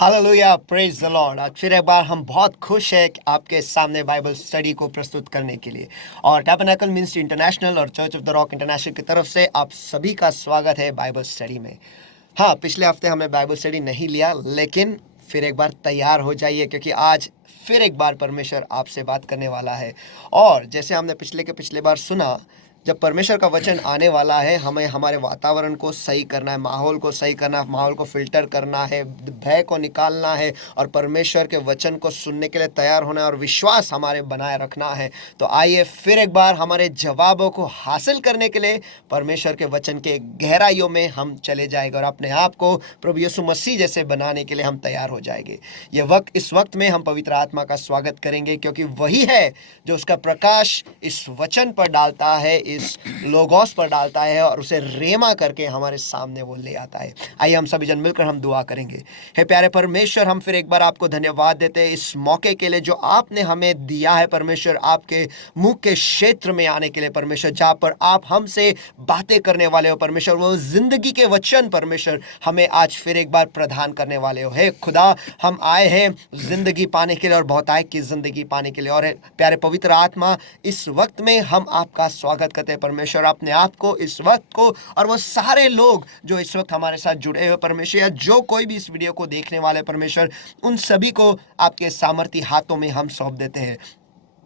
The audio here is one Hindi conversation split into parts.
Hallelujah, praise the Lord. आज फिर एक बार हम बहुत खुश हैं कि आपके सामने बाइबल स्टडी को प्रस्तुत करने के लिए। और टैबरनेकल मिनिस्ट्री इंटरनेशनल और church of the rock international की तरफ से आप सभी का स्वागत है बाइबल स्टडी में। हाँ, पिछले हफ्ते हमने बाइबल स्टडी नहीं लिया, लेकिन फिर एक बार तैयार हो जाइए, क्योंकि आज फिर एक बार परमेश्वर आपसे बात करने वाला है। और जैसे हमने पिछले बार सुना, जब परमेश्वर का वचन आने वाला है, हमें हमारे वातावरण को सही करना है, माहौल को सही करना है, माहौल को फिल्टर करना है, भय को निकालना है और परमेश्वर के वचन को सुनने के लिए तैयार होना है और विश्वास हमारे बनाए रखना है। तो आइए फिर एक बार हमारे जवाबों को हासिल करने के लिए परमेश्वर के वचन के गहराइयों में हम चले जाएंगे और अपने आप को प्रभु यीशु मसीह जैसे बनाने के लिए हम तैयार हो जाएंगे। इस वक्त में हम पवित्र आत्मा का स्वागत करेंगे, क्योंकि वही है जो उसका प्रकाश इस वचन पर डालता है, इस लोगोस पर डालता है और उसे रेमा करके हमारे सामने वो ले आता है। आइए हम सभी जन मिलकर हम दुआ करेंगे। हे प्यारे परमेश्वर, हम फिर एक बार आपको धन्यवाद देते हैं इस मौके के लिए जो आपने हमें दिया है परमेश्वर, आपके मुख के क्षेत्र में आने के लिए परमेश्वर, जहाँ पर आप हमसे बातें करने वाले हो परमेश्वर। वो जिंदगी के वचन परमेश्वर हमें आज फिर एक बार प्रदान करने वाले हो। हे खुदा, हम आए हैं जिंदगी पाने के लिए और बहुतायत की जिंदगी पाने के लिए। और प्यारे पवित्र आत्मा, इस वक्त में हम आपका स्वागत करते हैं परमेश्वर। अपने आप को, इस वक्त को और वो सारे लोग जो इस वक्त हमारे साथ जुड़े हुए परमेश्वर, या जो कोई भी इस वीडियो को देखने वाले परमेश्वर, उन सभी को आपके सामर्थी हाथों में हम सौंप देते हैं।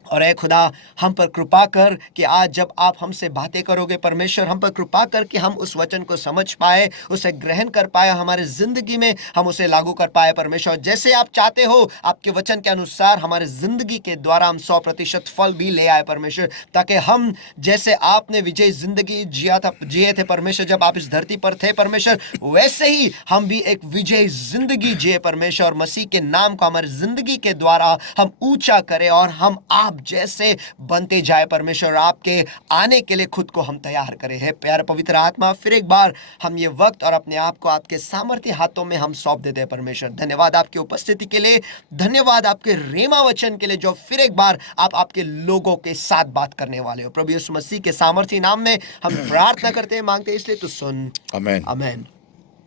और ऐ खुदा, हम पर कृपा कर कि आज जब आप हमसे बातें करोगे परमेश्वर, हम पर कृपा कर कि हम उस वचन को समझ पाए, उसे ग्रहण कर पाए, हमारे जिंदगी में हम उसे लागू कर पाए परमेश्वर। जैसे आप चाहते हो, आपके वचन के अनुसार हमारे जिंदगी के द्वारा हम 100% फल भी ले आए परमेश्वर, ताकि हम जैसे आपने विजय जिंदगी जिए थे परमेश्वर जब आप इस धरती पर थे परमेश्वर, वैसे ही हम भी एक विजय जिंदगी जिए परमेश्वर। और मसीह के नाम को हमारी जिंदगी के द्वारा हम ऊंचा करें और हम आप जैसे बनते जाए परमेश्वर। आपके आने के लिए खुद को हम तैयार करें। है प्यारे पवित्र आत्मा, फिर एक बार हम ये वक्त और अपने आप को आपके सामर्थ्य हाथों में हम सौंप देते हैं परमेश्वर। धन्यवाद आपकी उपस्थिति के लिए, धन्यवाद आपके रेमा वचन के लिए जो फिर एक बार आप आपके लोगों के साथ बात करने वाले हो। प्रभु यीशु मसीह के सामर्थ्य नाम में हम प्रार्थना करते हैं, मांगते हैं, इसलिए तो सुन। आमेन। आमेन।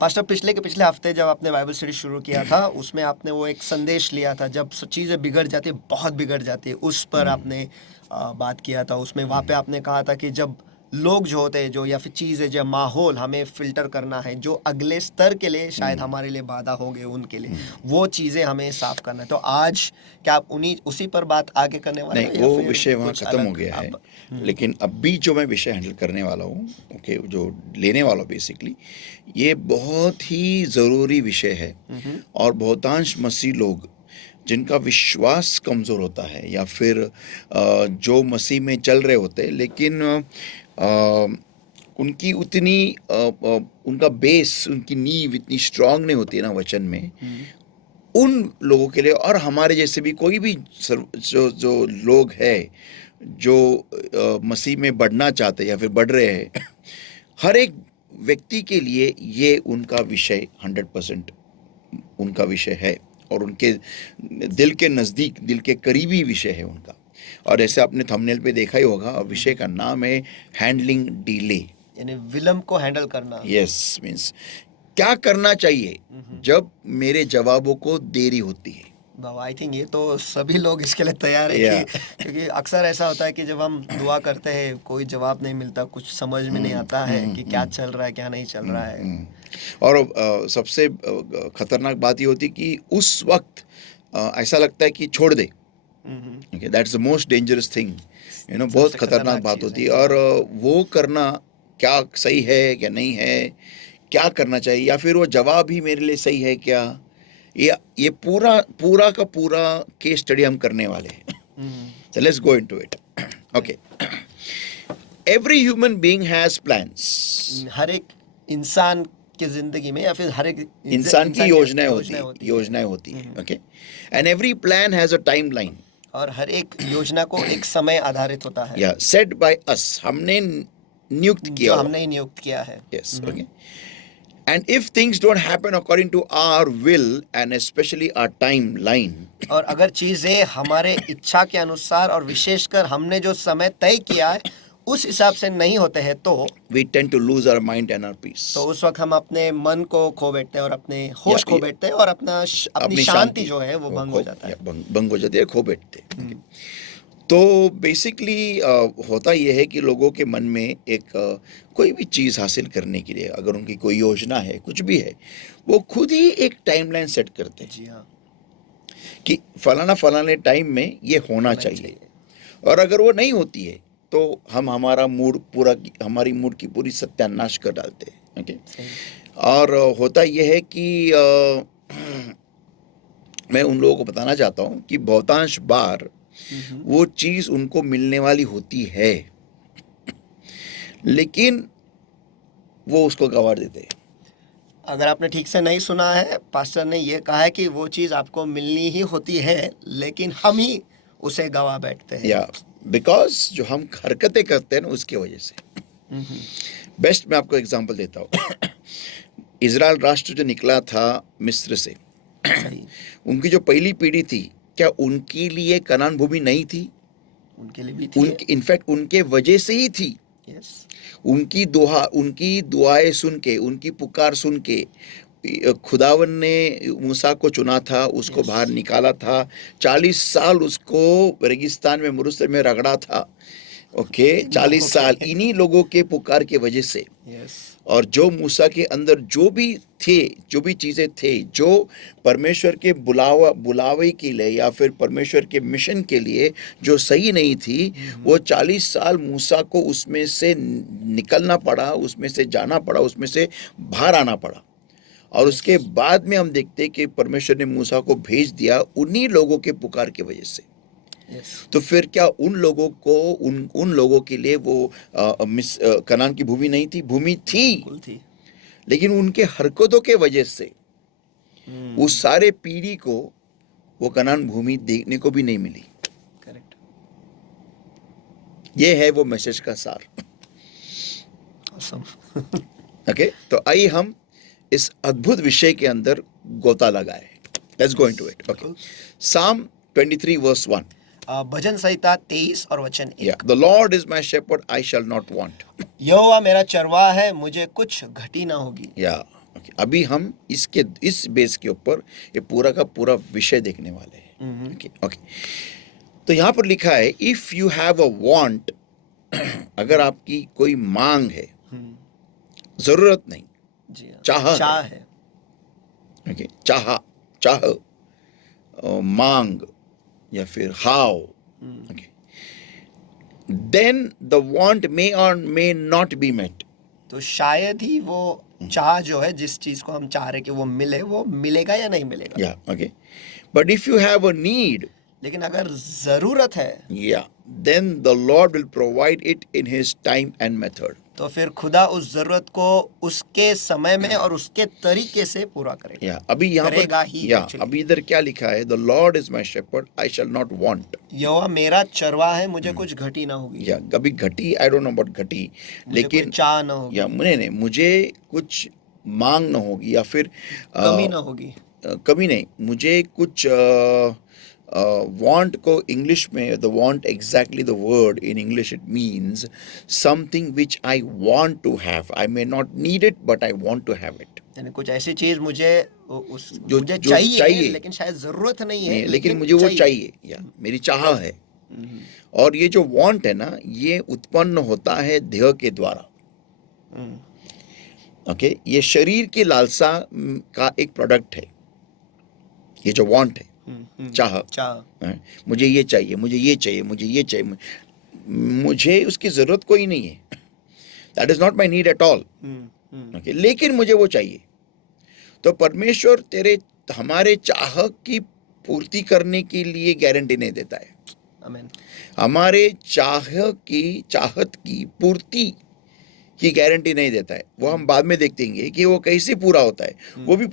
पास्टर, पिछले हफ्ते जब आपने बाइबल स्टडी शुरू किया था, उसमें आपने वो एक संदेश लिया था, जब चीज़ें बिगड़ जाती है, बहुत बिगड़ जाती है, उस पर आपने बात किया था। उसमें वहाँ पे आपने कहा था कि जब लोग जो होते हैं, जो या फिर चीज़ें, जो माहौल हमें फिल्टर करना है, जो अगले स्तर के लिए शायद हमारे लिए बाधा हो गए, उनके लिए वो चीज़ें हमें साफ करना है। तो आज क्या आप उसी पर बात आगे करने वाले नहीं, हो या वो फिर विषय वहाँ कुछ खत्म हो अलग गया है। आप? लेकिन अभी जो मैं विषय हैंडल करने वाला हूँ, ओके, जो लेने वाला हूँ बेसिकली, ये बहुत ही ज़रूरी विषय है। और बहुतांश मसीह लोग जिनका विश्वास कमज़ोर होता है, या फिर जो मसीह में चल रहे होते हैं, लेकिन उनकी उतनी उनका बेस, उनकी नींव इतनी स्ट्रांग नहीं होती है ना वचन में, उन लोगों के लिए, और हमारे जैसे भी कोई भी जो लोग हैं जो मसीह में बढ़ना चाहते हैं या फिर बढ़ रहे हैं, हर एक व्यक्ति के लिए ये उनका विषय 100% उनका विषय है, और उनके दिल के नज़दीक, दिल के करीबी विषय है उनका। और जैसे आपने थंबनेल पे देखा ही होगा, और विषय का नाम है हैंडलिंग डिले, यानी विलंब को हैंडल करना। यस, मीन्स क्या करना चाहिए जब मेरे जवाबों को देरी होती है। आई थिंक ये तो सभी लोग इसके लिए तैयार है कि क्योंकि अक्सर ऐसा होता है कि जब हम दुआ करते हैं, कोई जवाब नहीं मिलता, कुछ समझ में नहीं आता है कि क्या चल रहा है, क्या नहीं चल रहा है। और सबसे खतरनाक बात ये होती कि उस वक्त ऐसा लगता है कि छोड़ दे। Okay, that's the most dangerous thing, बहुत खतरनाक बात होती है। और वो करना क्या सही है, क्या नहीं है, क्या करना चाहिए, या फिर वो जवाब ही मेरे लिए सही है क्या, ये पूरा का पूरा केस स्टडी हम करने वाले हैं। So let's go into it. Okay. Every human being has plans. हर एक इंसान की जिंदगी में, या फिर हर एक इंसान की योजनाएं होती है। Okay, and every plan has a timeline, और हर एक योजना को एक समय आधारित होता है, या सेट बाय अस, हमने नियुक्त किया, जो हमने नियुक्त किया है। Yes, okay. And if things don't happen according to our will, and especially our timeline, और अगर चीजें हमारे इच्छा के अनुसार और विशेषकर हमने जो समय तय किया है उस हिसाब से नहीं होते हैं तो we tend to lose our mind and our peace. तो उस वक्त हम अपने मन को खो बैठते हैं और अपने होश खो बैठते हैं और अपनी अपनी शांति जो है वो भंग हो जाता है। भंग हो जाती है, खो बैठते हैं। तो बेसिकली होता यह है कि लोगों के मन में एक कोई भी चीज़ हासिल करने के लिए अगर उनकी कोई योजना है, कुछ भी है, वो खुद ही एक टाइमलाइन सेट करते हैं जी हाँ, कि फलाना फलाने टाइम में ये होना चाहिए। और अगर वो नहीं होती है तो हम हमारी मूड की पूरी सत्यानाश कर डालते हैं। ओके, और होता यह है कि मैं उन लोगों को बताना चाहता हूँ कि बहुतांश बार वो चीज़ उनको मिलने वाली होती है, लेकिन वो उसको गंवा देते हैं। अगर आपने ठीक से नहीं सुना है, पास्टर ने ये कहा है कि वो चीज़ आपको मिलनी ही होती है, लेकिन हम ही उसे गवा बैठते हैं। या बिकॉज जो हम हरकतें करते हैं ना, उसकी वजह से। बेस्ट मैं आपको एग्जांपल देता हूँ। इजराइल राष्ट्र जो निकला था मिस्र से, उनकी जो पहली पीढ़ी थी, क्या उनके लिए कनान भूमि नहीं थी? उनके लिए भी थी। इनफैक्ट उनके वजह से ही थी। यस, उनकी दुआएं सुन के, उनकी पुकार सुन के खुदावन ने मूसा को चुना था, उसको बाहर निकाला था। 40 साल उसको रेगिस्तान में, मरुस्थल में रगड़ा था। ओके, 40 साल इन्हीं लोगों के पुकार के वजह से। और जो मूसा के अंदर जो भी चीजें थे, जो परमेश्वर के बुलावे के लिए या फिर परमेश्वर के मिशन के लिए जो सही नहीं थी, वो 40 साल मूसा को उसमें से निकलना पड़ा, उसमें से जाना पड़ा, उसमें से बाहर आना पड़ा। और उसके बाद में हम देखते हैं कि परमेश्वर ने मूसा को भेज दिया उन्हीं लोगों के पुकार की वजह से। तो फिर क्या उन लोगों के लिए वो कनान की भूमि नहीं थी? भूमि थी, लेकिन उनके हरकतों के वजह से उस सारे पीढ़ी को वो कनान भूमि देखने को भी नहीं मिली। करेक्ट, ये है वो मैसेज का सार। ओके, तो आइए हम इस अद्भुत विषय के अंदर गोता लगाए। Let's go into it. Okay, Psalm 23 verse 1. भजन संहिता 23 और वचन 1। Yeah, the Lord is my shepherd, I shall not want. यहोवा मेरा चरवाहा है, मुझे कुछ घटी ना होगी। Yeah, okay. अभी हम इस बेस के ऊपर ये पूरा का पूरा विषय देखने वाले हैं। Okay, okay. तो यहाँ पर लिखा है, if you have a want, अगर आपकी कोई मांग है, जरूरत नहीं, चाह है। Okay, चाह, मांग या फिर हाव, okay, then the want may or may not be met. तो शायद ही वो चाह जो है, जिस चीज को हम चाह रहे कि वो मिले, वो मिलेगा या नहीं मिलेगा। Yeah, okay. But if you have a need, लेकिन अगर जरूरत है, yeah, then the Lord will provide it in His time and method. तो फिर खुदा उस जरूरत को उसके समय में और उसके तरीके से पूरा करेगा। Yeah, अभी यहाँ पर अभी इधर क्या लिखा है? The Lord is my shepherd, I shall not want. यहोवा मेरा चरवाहा है, मुझे कुछ घटी ना होगी। या कभी घटी, I don't know about घटी, लेकिन चाह ना होगी, या नहीं, मुझे कुछ मांग ना होगी या फिर कमी ना होगी। कमी नहीं, मुझे कुछ want को इंग्लिश में, the want exactly the word in English, it means something which I want to have. I may not need it, but I want to have it. यानी कुछ ऐसी चीज मुझे चाहिए, लेकिन शायद जरूरत नहीं है, लेकिन मुझे वो चाहिए, या मेरी चाह है। और ये जो want है ना, ये उत्पन्न होता है देह के द्वारा। ओके, ये शरीर की लालसा का एक प्रोडक्ट है, ये जो want है, चाह। मुझे ये चाहिए, मुझे ये चाहिए, मुझे ये चाहिए, मुझे उसकी जरूरत कोई नहीं है। That is not my need at all. Okay, लेकिन मुझे वो चाहिए। तो परमेश्वर हमारे चाह की पूर्ति करने के लिए गारंटी नहीं देता है। आमीन। हमारे चाहत की पूर्ति की गारंटी नहीं देता है। वो हम बाद में देखेंगे कि वो कैसे पूरा होता है। वो भी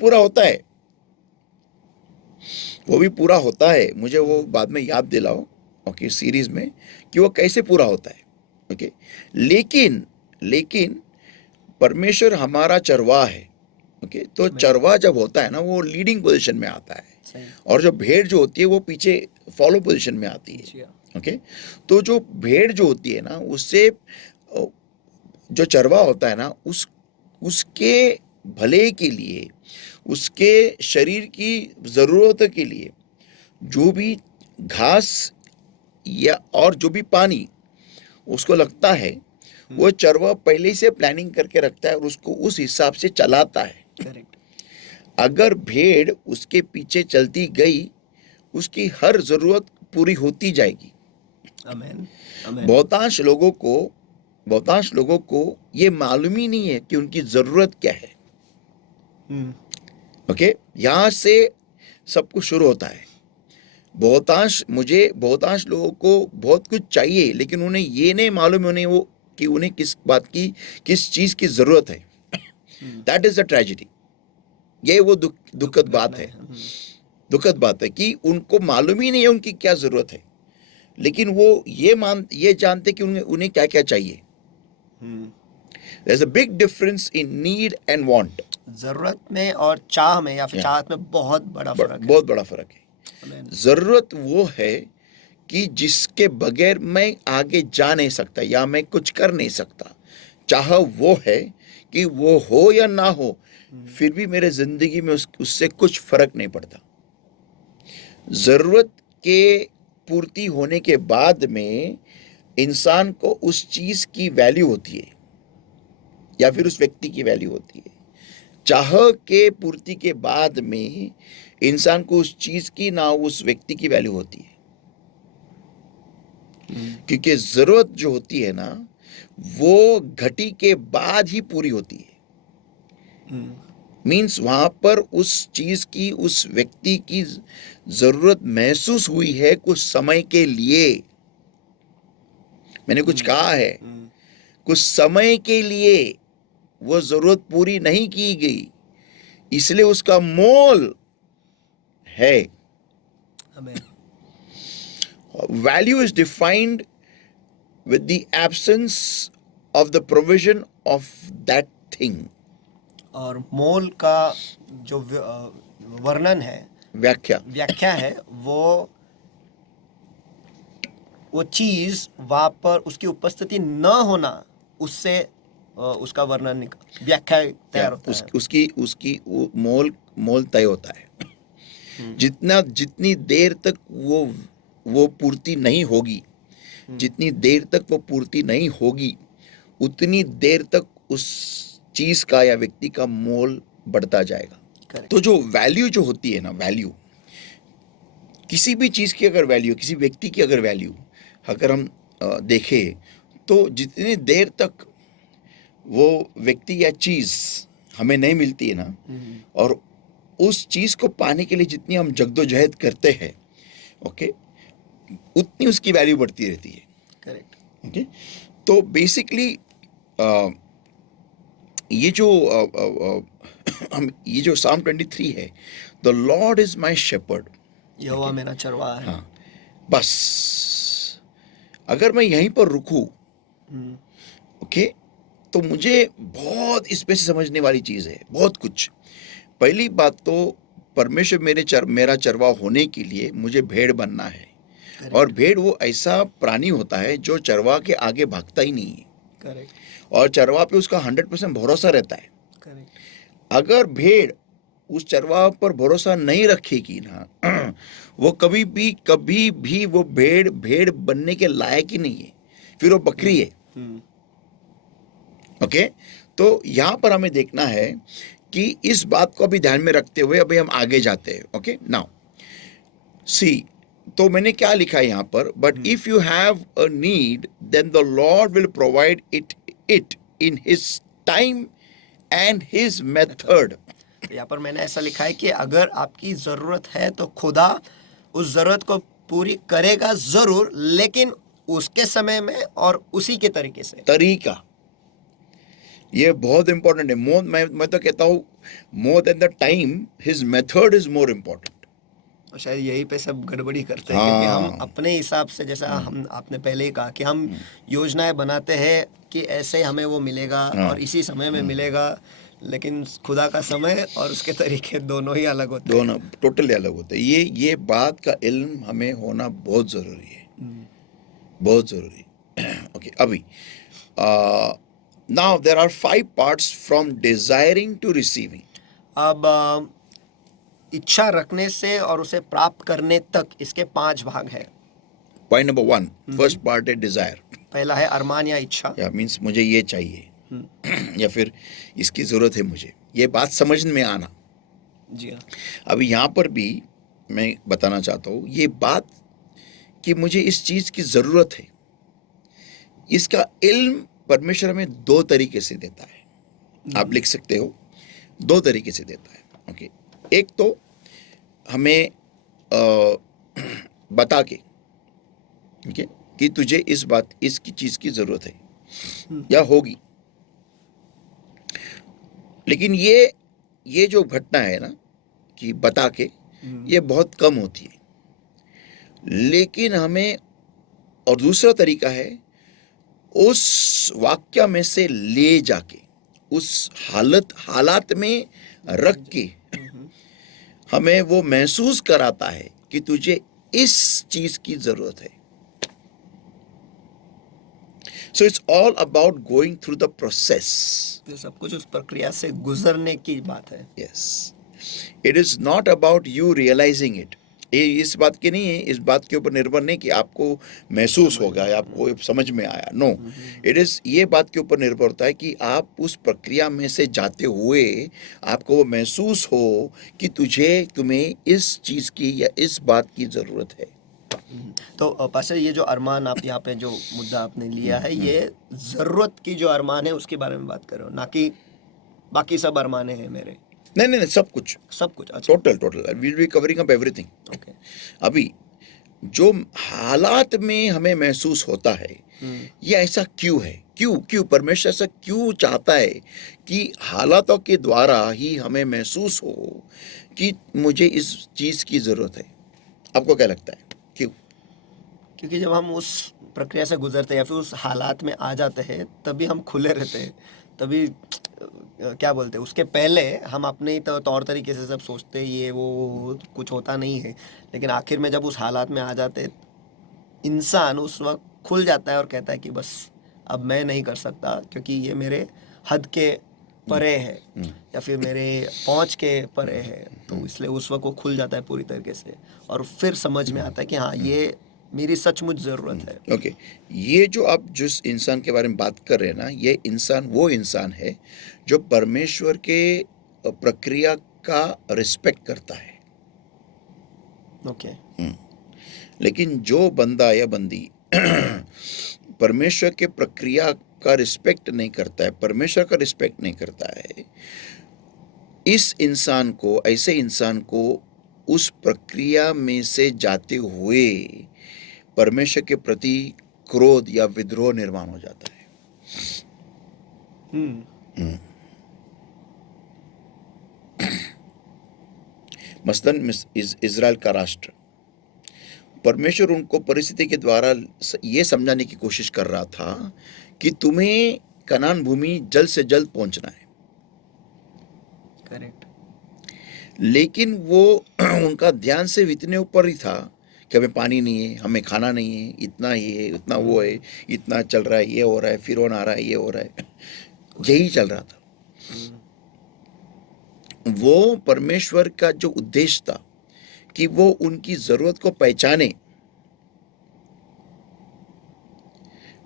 पूरा होता है, मुझे वो बाद में याद दिलाओ, ओके, सीरीज में, कि वो कैसे पूरा होता है। ओके, लेकिन परमेश्वर हमारा चरवाहा है। ओके, तो चरवाहा जब होता है ना, वो लीडिंग पोजीशन में आता है, और जो भेड़ जो होती है वो पीछे फॉलो पोजीशन में आती है। ओके। तो जो भेड़ जो होती है ना, उससे जो चरवा होता है ना, उसके भले के लिए, उसके शरीर की ज़रूरत के लिए जो भी घास या और जो भी पानी उसको लगता है, वो चरवा पहले से प्लानिंग करके रखता है और उसको उस हिसाब से चलाता है। करेक्ट। अगर भेड़ उसके पीछे चलती गई, उसकी हर ज़रूरत पूरी होती जाएगी। आमेन। आमेन। बहुतांश लोगों को ये मालूम ही नहीं है कि उनकी ज़रूरत क्या है। ओके, यहाँ से सब कुछ शुरू होता है। बहुतांश लोगों को बहुत कुछ चाहिए, लेकिन उन्हें ये नहीं मालूम कि उन्हें किस चीज़ की ज़रूरत है। That is the tragedy. ये वो दुखद बात है। दुखद बात है कि उनको मालूम ही नहीं है उनकी क्या ज़रूरत है, लेकिन वो ये जानते कि उन्हें क्या क्या चाहिए। There's a big difference in need and want. जरूरत में और चाह में या फिर Yeah. चाहत में बहुत बड़ा फर्क है। बहुत बड़ा फर्क है। आमेन। ज़रूरत वो है कि जिसके बगैर मैं आगे जा नहीं सकता या मैं कुछ कर नहीं सकता। चाह वो है कि वो हो या ना हो, फिर भी मेरे जिंदगी में उससे कुछ फर्क नहीं पड़ता। ज़रूरत के पूर्ति होने के बाद में इंसान को उस चीज़ की वैल्यू होती है या फिर उस व्यक्ति की वैल्यू होती है। चाह के पूर्ति के बाद में इंसान को उस चीज़ की ना उस व्यक्ति की वैल्यू होती है, क्योंकि ज़रूरत जो होती है ना, वो घटी के बाद ही पूरी होती है। मीन्स वहाँ पर उस चीज़ की, उस व्यक्ति की ज़रूरत महसूस हुई है कुछ समय के लिए। मैंने कुछ कहा है, कुछ समय के लिए वो ज़रूरत पूरी नहीं की गई, इसलिए उसका मोल है। आमेन। Value is defined with the absence of the provision of that thing. और मोल का जो वर्णन है, व्याख्या है, वो चीज वहां पर उसकी उपस्थिति न होना, उससे उसका वर्णन व्याख्या तैयार होता है। उसकी मोल तय होता है। जितनी देर तक वो पूर्ति नहीं होगी, जितनी देर तक वो पूर्ति नहीं होगी, उतनी देर तक उस चीज का या व्यक्ति का मोल बढ़ता जाएगा। Correct. तो जो वैल्यू जो होती है ना, वैल्यू किसी भी चीज की अगर वैल्यू, किसी व्यक्ति की अगर वैल्यू अगर हम देखें, तो जितनी देर तक वो व्यक्ति या चीज हमें नहीं मिलती है ना, और उस चीज को पाने के लिए जितनी हम जद्दोजहद करते हैं, ओके, उतनी उसकी वैल्यू बढ़ती रहती है। करेक्ट। ओके, तो बेसिकली ये जो साम 23 है, the Lord is my shepherd, Jehovah मेरा चरवाहा है। हाँ, बस अगर मैं यहीं पर रुकूं, ओके, तो मुझे बहुत इसमें से समझने वाली चीज है, बहुत कुछ। पहली बात तो परमेश्वर मेरा चरवा होने के लिए मुझे भेड़ बनना है। Correct. और भेड़ वो ऐसा प्राणी होता है जो चरवा के आगे भागता ही नहीं है। करेक्ट। और चरवा पे उसका 100% भरोसा रहता है। करेक्ट। अगर भेड़ उस चरवा पर भरोसा नहीं रखेगी ना, वो कभी भी वो भेड़ बनने के लायक ही नहीं है, फिर वो बकरी है। ओके, तो यहाँ पर हमें देखना है कि इस बात को भी ध्यान में रखते हुए अभी हम आगे जाते हैं। ओके, नाउ सी, तो मैंने क्या लिखा है यहाँ पर, but if you have a need then the Lord will provide it in his time and his method. तो यहाँ पर मैंने ऐसा लिखा है कि अगर आपकी जरूरत है तो खुदा उस जरूरत को पूरी करेगा जरूर, लेकिन उसके समय में और उसी के तरीके से। तरीका ये बहुत इंपॉर्टेंट है। मैं तो कहता हूँ more than the time, his method is more important. और शायद यही पे सब गड़बड़ी करते हैं, क्योंकि हम अपने हिसाब से, जैसा आपने पहले ही कहा कि हम योजनाएं बनाते हैं कि ऐसे हमें वो मिलेगा और इसी समय में मिलेगा, लेकिन खुदा का समय और उसके तरीके दोनों ही अलग होते हैं। टोटली अलग होते हैं। ये बात का इल्म हमें होना बहुत ज़रूरी है। बहुत जरूरी। ओके, अभी now there are 5 parts from desiring to receiving. अब इच्छा रखने से और उसे प्राप्त करने तक इसके 5 भाग है। पॉइंट नंबर 1, फर्स्ट पार्ट है डिजायर, पहला है अरमान या इच्छा। या मीन्स मुझे ये चाहिए या फिर इसकी जरूरत है मुझे, ये बात समझ में आना। जी हाँ। अभी यहाँ पर भी मैं बताना चाहता हूँ ये बात कि मुझे इस चीज की जरूरत है, इसका इल्म परमेश्वर हमें 2 तरीके से देता है। आप लिख सकते हो 2 तरीके से देता है। ओके, एक तो हमें बता के, ठीक है, कि तुझे इसकी चीज की जरूरत है या होगी। लेकिन ये जो घटना है ना कि बता के, ये बहुत कम होती है। लेकिन हमें, और दूसरा तरीका है उस वाक्य में से ले जाके, उस हालात में रख के हमें वो महसूस कराता है कि तुझे इस चीज की जरूरत है। So it's all about going through the process. ये सब कुछ उस प्रक्रिया से गुजरने की बात है। Yes, it is not about you realizing it. ये इस बात की नहीं है, इस बात के ऊपर निर्भर नहीं कि आपको महसूस होगा या आपको समझ में आया। नो, इट इज ये बात के ऊपर निर्भर होता है कि आप उस प्रक्रिया में से जाते हुए आपको वो महसूस हो कि तुम्हें इस चीज की या इस बात की जरूरत है। तो पास्टर, ये जो अरमान आप यहाँ पे जो मुद्दा आपने लिया है, ये जरूरत की जो अरमान है उसके बारे में बात कर रहे हो, ना कि बाकी सब अरमाने हैं मेरे? नहीं नहीं नहीं, सब कुछ, सब कुछ। अच्छा, total will be covering up everything. Okay. अभी जो हालात में हमें महसूस होता है, ये ऐसा क्यों है, क्यों परमेश्वर ऐसा क्यों चाहता है कि हालातों के द्वारा ही हमें महसूस हो कि मुझे इस चीज की जरूरत है? आपको क्या लगता है क्यों? क्योंकि जब हम उस प्रक्रिया से गुजरते हैं या फिर उस हालात में आ जाते हैं, तभी हम खुले रहते हैं। तभी क्या बोलते हैं, उसके पहले हम अपने ही तौर तरीके से सब सोचते हैं, ये वो कुछ होता नहीं है। लेकिन आखिर में जब उस हालात में आ जाते हैं, इंसान उस वक्त खुल जाता है और कहता है कि बस अब मैं नहीं कर सकता, क्योंकि ये मेरे हद के परे है या फिर मेरे पहुंच के परे है। तो इसलिए उस वक्त वो खुल जाता है पूरी तरीके से, और फिर समझ में आता है कि हाँ, ये मेरी सचमुच ज़रूरत है। ओके, ये जो आप जिस इंसान के बारे में बात कर रहे हैं ना, ये इंसान वो इंसान है जो परमेश्वर के प्रक्रिया का रिस्पेक्ट करता है। ओके। लेकिन जो बंदा या बंदी परमेश्वर के प्रक्रिया का रिस्पेक्ट नहीं करता है, परमेश्वर का रिस्पेक्ट नहीं करता है, इस इंसान को, ऐसे इंसान को उस प्रक्रिया में से जाते हुए परमेश्वर के प्रति क्रोध या विद्रोह निर्माण हो जाता है। मसलन इज़राइल का राष्ट्र, परमेश्वर उनको परिस्थिति के द्वारा ये समझाने की कोशिश कर रहा था कि तुम्हें कनान भूमि जल्द से जल्द पहुंचना है। करेक्ट। लेकिन वो उनका ध्यान सिर्फ इतने ऊपर ही था कि हमें पानी नहीं है, हमें खाना नहीं है, इतना ही है, इतना वो है, इतना चल रहा है, ये हो रहा है, फिरौन आ रहा है, ये हो रहा है, यही चल रहा था। वो परमेश्वर का जो उद्देश्य था कि वो उनकी जरूरत को पहचाने,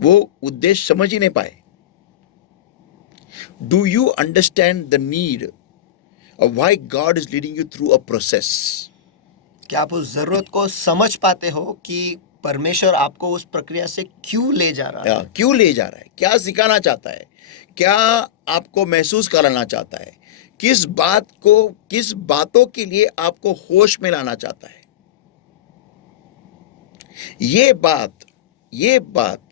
वो उद्देश्य समझ ही नहीं पाए। Do you understand the need of why God is leading you through a process? क्या आप उस ज़रूरत को समझ पाते हो कि परमेश्वर आपको उस प्रक्रिया से क्यों ले जा रहा है? क्यों ले जा रहा है, क्या सिखाना चाहता है, क्या आपको महसूस कराना चाहता है, किस बातों के लिए आपको होश में लाना चाहता है? ये बात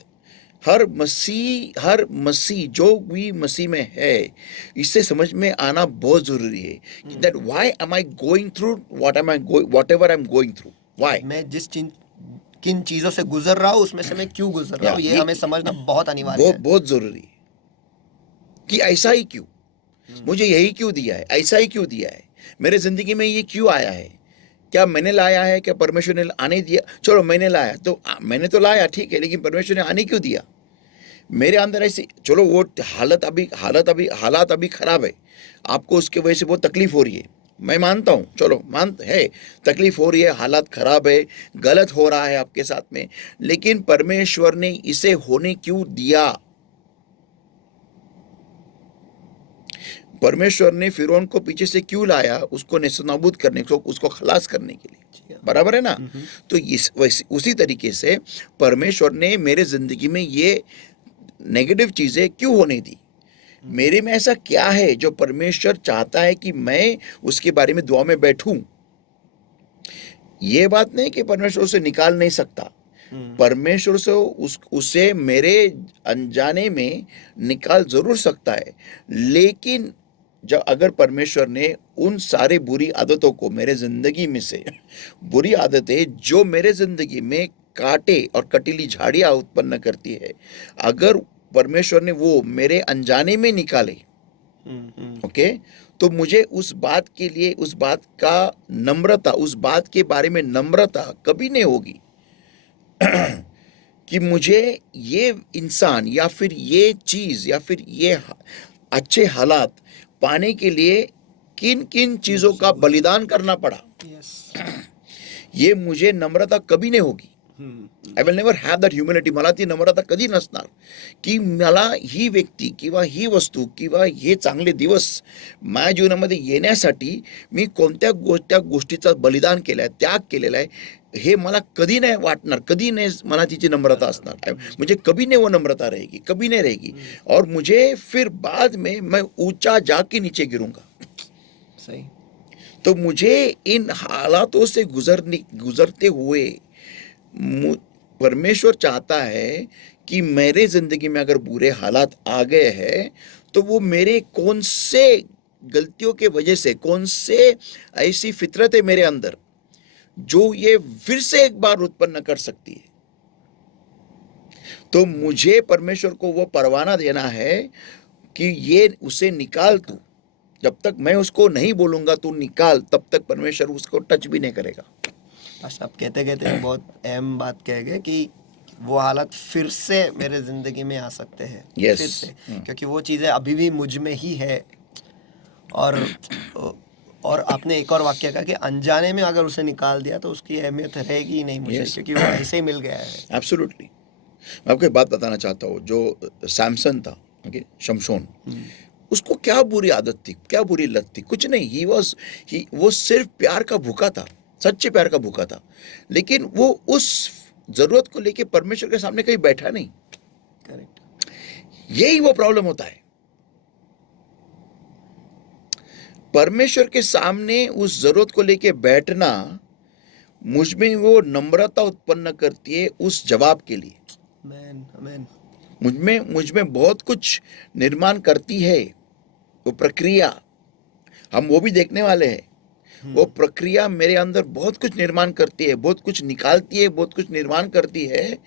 हर मसीह जो भी मसीह में है, इससे समझ में आना बहुत जरूरी है कि that why am I going through whatever I am going through, why मैं किन चीज़ों से गुजर रहा हूँ, उसमें से मैं क्यों गुजर रहा हूँ, ये हमें समझना बहुत अनिवार्य है। बहुत जरूरी है कि ऐसा ही क्यों, मुझे यही क्यों दिया है, ऐसा ही क्यों दिया है, मेरे जिंदगी में ये क्यों आया है, क्या मैंने लाया है? क्या परमेश्वर ने आने दिया? चलो मैंने लाया तो मैंने तो लाया, ठीक है, लेकिन परमेश्वर ने आने क्यों दिया? मेरे अंदर ऐसी, चलो वो हालात अभी खराब है, आपको उसकी वजह से बहुत तकलीफ हो रही है, मैं मानता हूँ, चलो मान है, तकलीफ हो रही है, हालात खराब है, गलत हो रहा है आपके साथ में, लेकिन परमेश्वर ने इसे होने क्यों दिया? परमेश्वर ने फिरौन को पीछे से क्यों लाया? उसको नेस्तनाबूद करने को, उसको खलास करने के लिए, बराबर है ना? तो उसी तरीके से परमेश्वर ने मेरे जिंदगी में ये नेगेटिव चीजें क्यों होने दी? मेरे में ऐसा क्या है जो परमेश्वर चाहता है कि मैं उसके बारे में दुआ में बैठूं? ये बात नहीं कि परमेश्वर उसे निकाल नहीं सकता, परमेश्वर से उसे मेरे अनजाने में निकाल जरूर सकता है, लेकिन जब अगर परमेश्वर ने उन सारे बुरी आदतों को मेरे जिंदगी में से, बुरी आदतें जो मेरे जिंदगी में कांटे और कटीली झाड़ियां उत्पन्न करती है, अगर परमेश्वर ने वो मेरे अनजाने में निकाले, ओके, तो मुझे उस बात के लिए, उस बात का नम्रता, उस बात के बारे में नम्रता कभी नहीं होगी कि मुझे ये इंसान या फिर ये चीज या फिर ये अच्छे हालात पाने के लिए किन किन चीजों का बलिदान करना पड़ा। ये मुझे नम्रता कभी नाही होगी. I will never have that humility. मला ती नम्रता कधी नसणार की मला ही व्यक्ती किंवा ही वस्तू किंवा हे चांगले दिवस माझ्या जीवनामध्ये येण्यासाठी मी कोणत्या त्या गोष्टीचा बलिदान केलाय, त्याग केलेला आहे, हे मला कधी नाही वाटणार, कधी नाही मला तिची नम्रता असणार. मुझे कभी नहीं वो नम्रता रहेगी, कभी नहीं रहेगी. और मुझे फिर बाद में मैं ऊंचा जाके नीचे गिरूंगा. सही. तो मुझे इन हालातों से गुजरते हुए परमेश्वर चाहता है कि मेरे जिंदगी में अगर बुरे हालात आ गए हैं तो वो मेरे कौन से गलतियों के वजह से, कौन से ऐसी फितरत है मेरे अंदर जो ये फिर से एक बार उत्पन्न कर सकती है. तो मुझे परमेश्वर को वो परवाना देना है कि ये उसे निकाल तू. जब तक मैं उसको नहीं बोलूंगा तू निकाल, तब तक परमेश्वर उसको टच भी नहीं करेगा. बस आप कहते कहते बहुत अहम बात कह गए कि वो हालात फिर से मेरे जिंदगी में आ सकते हैं. Yes. फिर से, क्योंकि वो चीज़ें अभी भी मुझ में ही है. और आपने एक और वाक्य कहा कि अनजाने में अगर उसे निकाल दिया तो उसकी अहमियत रहेगी ही नहीं मुझे. Yes. क्योंकि वो ऐसे ही मिल गया है. एब्सोल्युटली. मैं आपको एक बात बताना चाहता हूँ. जो सैमसन था, ओके, शमशोन, उसको क्या बुरी आदत थी, क्या बुरी लत थी? कुछ नहीं. वो सिर्फ प्यार का भूखा था, सच्चे प्यार का भूखा था, लेकिन वो उस जरूरत को लेके परमेश्वर के सामने कहीं बैठा नहीं. करेक्ट. यही वो प्रॉब्लम होता है. परमेश्वर के सामने उस जरूरत को लेके बैठना मुझ में वो नम्रता उत्पन्न करती है उस जवाब के लिए. आमेन. मुझ में बहुत कुछ निर्माण करती है वो प्रक्रिया. हम वो भी देखने वाले हैं. वो प्रक्रिया मेरे अंदर बहुत कुछ निर्माण करती है, बहुत कुछ निकालती है, बहुत कुछ निर्माण करती है